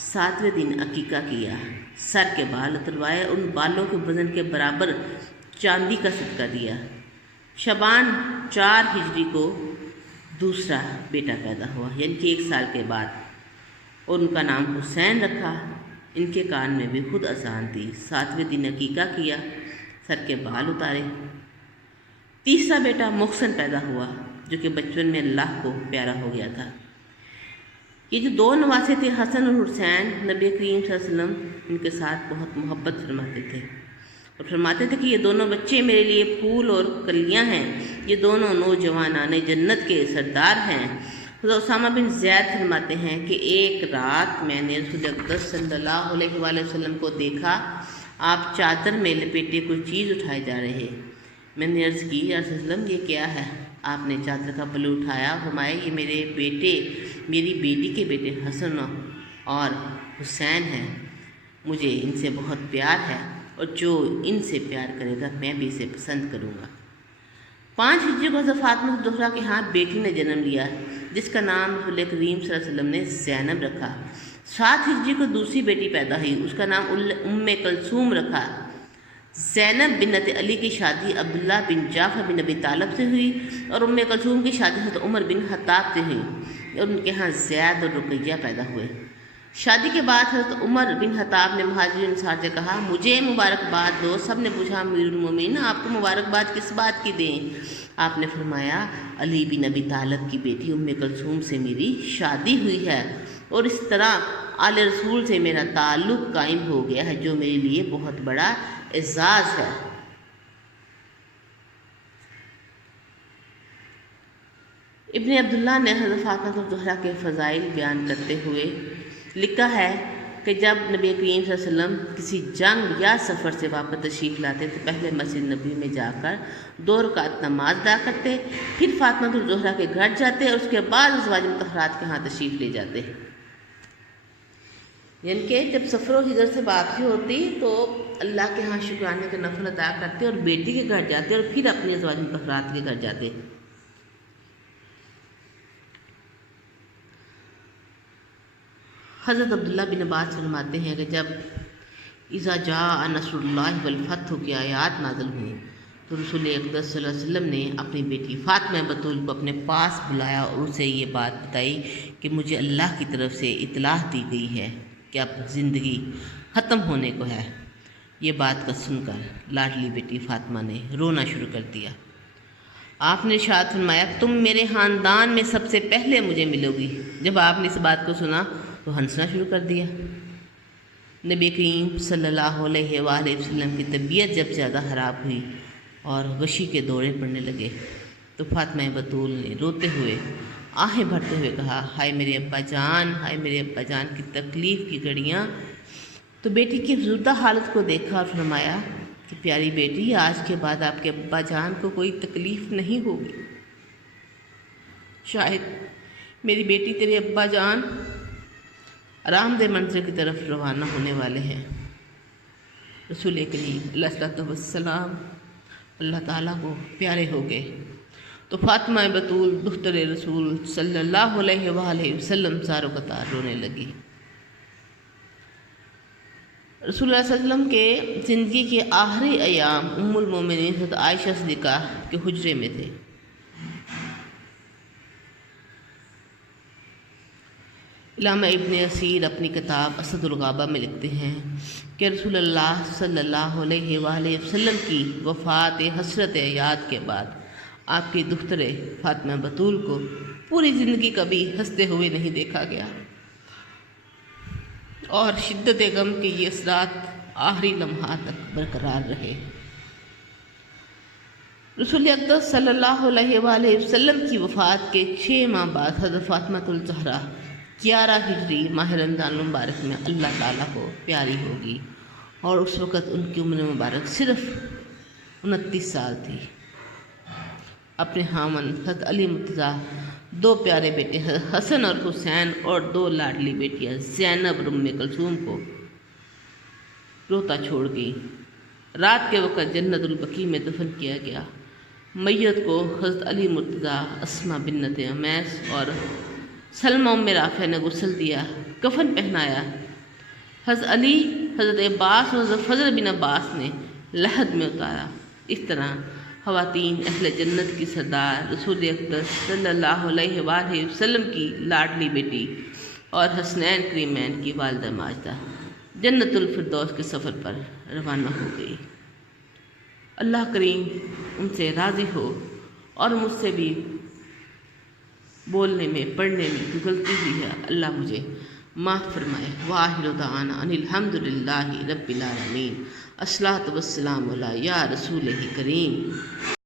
7ویں دن عقیقہ کیا، سر کے بال اتروائے، ان بالوں کے وزن کے برابر چاندی کا صدقہ دیا۔ شعبان 4 ہجری کو دوسرا بیٹا پیدا ہوا، یعنی کہ 1 سال کے بعد، اور ان کا نام حسین رکھا۔ ان کے کان میں بھی خود اذان دی۔ 7ویں دن عقیقہ کیا، سر کے بال اتارے۔ تیسرا بیٹا محسن پیدا ہوا، جو کہ بچپن میں اللہ کو پیارا ہو گیا تھا۔ یہ جو 2 نواسے تھے حسن اور حسین، نبی کریم صلی اللہ علیہ وسلم ان کے ساتھ بہت محبت فرماتے تھے اور فرماتے تھے کہ یہ دونوں بچے میرے لیے پھول اور کلیاں ہیں، یہ دونوں نوجوانان جنت کے سردار ہیں۔ حضرت اسامہ بن زید فرماتے ہیں کہ ایک رات میں نے رسول اقدس صلی اللہ علیہ وآلہ وسلم کو دیکھا، آپ چادر میں لپیٹے کوئی چیز اٹھائے جا رہے۔ میں نے عرض کی، یا رسول اللہ یہ کیا ہے؟ آپ نے چادر کا پلو اٹھایا، فرمایا یہ میری بیٹی کے بیٹے حسن اور حسین ہیں، مجھے ان سے بہت پیار ہے اور جو ان سے پیار کرے گا میں بھی اسے پسند کروں گا۔ 5 ہجری کو حضرت فاطمہ الزہرا کے ہاں بیٹی نے جنم لیا، جس کا نام رسول کریم صلی اللہ علیہ وسلم نے زینب رکھا۔ 7 ہجری کو دوسری بیٹی پیدا ہوئی، اس کا نام ام کلثوم رکھا۔ زینب بنت علی کی شادی عبداللہ بن جعفر بن ابی طالب سے ہوئی اور ام کلثوم کی شادی حضرت عمر بن خطاب سے ہوئی اور ان کے ہاں زید اور رقیہ پیدا ہوئے۔ شادی کے بعد حضرت عمر بن خطاب نے مہاجرین انصار سے کہا، مجھے مبارکباد دو۔ سب نے پوچھا، امیر المومنین آپ کو مبارکباد کس بات کی دیں؟ آپ نے فرمایا، علی بن ابی طالب کی بیٹی ام کلثوم سے میری شادی ہوئی ہے اور اس طرح آل رسول سے میرا تعلق قائم ہو گیا ہے، جو میرے لیے بہت بڑا اعزاز ہے۔ ابن عبداللہ نے حضرت فاطمہ الزہرا کے فضائل بیان کرتے ہوئے لکھا ہے کہ جب نبی کریم صلی اللہ علیہ وسلم کسی جنگ یا سفر سے واپس تشریف لاتے تو پہلے مسجد نبوی میں جا کر 2 رکعت نماز ادا کرتے، پھر فاطمہ الزہرا کے گھر جاتے اور اس کے بعد ازواج مطہرات کے ہاں تشریف لے جاتے۔ یعنی کہ جب سفر و ہجرت سے واپسی ہوتی تو اللہ کے ہاں شکرانے کا نفل ادا کرتے اور بیٹی کے گھر جاتے اور پھر اپنی ازواج مطہرات کے گھر جاتے۔ حضرت عبداللہ بن عباس فرماتے ہیں کہ جب اذا جاء نصر اللہ والفتح کی آیات نازل ہوئیں تو رسول اقدس صلی اللہ علیہ وسلم نے اپنی بیٹی فاطمہ بتول کو اپنے پاس بلایا اور اسے یہ بات بتائی کہ مجھے اللہ کی طرف سے اطلاع دی گئی ہے کہ اب زندگی ختم ہونے کو ہے۔ یہ بات کا سن کر لاڈلی بیٹی فاطمہ نے رونا شروع کر دیا۔ آپ نے ارشاد فرمایا، تم میرے خاندان میں سب سے پہلے مجھے ملو گی۔ جب آپ نے اس بات کو سنا تو ہنسنا شروع کر دیا۔ نبی کریم صلی اللہ علیہ وآلہ وسلم کی طبیعت جب زیادہ خراب ہوئی اور غشی کے دورے پڑنے لگے تو فاطمہ بتول نے روتے ہوئے آہیں بھرتے ہوئے کہا، ہائے میرے ابا جان، ہائے میرے ابا جان کی تکلیف کی گھڑیاں۔ تو بیٹی کی افسردہ حالت کو دیکھا اور فرمایا کہ پیاری بیٹی، آج کے بعد آپ کے ابا جان کو کوئی تکلیف نہیں ہوگی، شاید میری بیٹی تیرے ابا جان آرام دہ منزل کی طرف روانہ ہونے والے ہیں۔ رسول کریم علیہ السلام اللہ تعالیٰ کو پیارے ہو گئے تو فاطمہ بتول دختر رسول صلی اللہ علیہ وآلہ وسلم زار و قطار رونے لگی۔ رسول اللہ صلی اللہ علیہ وسلم کے زندگی کے آخری ایام ام المومنین حضرت عائشہ صدیقہ کے حجرے میں تھے۔ علامہ ابن اسیر اپنی کتاب اسد الغابہ میں لکھتے ہیں کہ رسول اللہ صلی اللہ علیہ وآلہ وسلم کی وفات حسرت یاد کے بعد آپ کی دختر فاطمہ بتول کو پوری زندگی کبھی ہنستے ہوئے نہیں دیکھا گیا اور شدت غم کے یہ اثرات آخری لمحات تک برقرار رہے۔ رسول اقدس صلی اللہ علیہ وآلہ وسلم کی وفات کے 6 ماہ بعد حضرت فاطمہ الزہرا 11 ہجری ماہ رمضان المبارک میں اللہ تعالیٰ کو پیاری ہوگی اور اس وقت ان کی عمر مبارک صرف 29 سال تھی۔ اپنے خاوند حضرت علی مرتضیٰ 2 پیارے بیٹے حسن اور حسین اور 2 لاڈلی بیٹیاں زینب اور ام کلثوم کو روتا چھوڑ گئی۔ رات کے وقت جنت البقیع میں دفن کیا گیا۔ میت کو حضرت علی مرتضیٰ، اسما بنت امیس اور سلمہ ام رافع نے غسل دیا، کفن پہنایا۔ حضرت علی، حضرت عباس اور حضرت فضل بن عباس نے لحد میں اتارا۔ اس طرح خواتین اہل جنت کی سردار رسول اقدس صلی اللہ علیہ وآلہ وسلم کی لاڈلی بیٹی اور حسنین کریمین کی والدہ ماجدہ جنت الفردوس کے سفر پر روانہ ہو گئی۔ اللہ کریم ان سے راضی ہو اور مجھ سے بھی بولنے میں پڑھنے میں جو غلطی ہوئی ہے اللہ مجھے معاف فرمائے۔ وآخر دعوانا ان الحمد للہ رب العالمین۔ الصلاۃ والسلام علی یا رسول کریم۔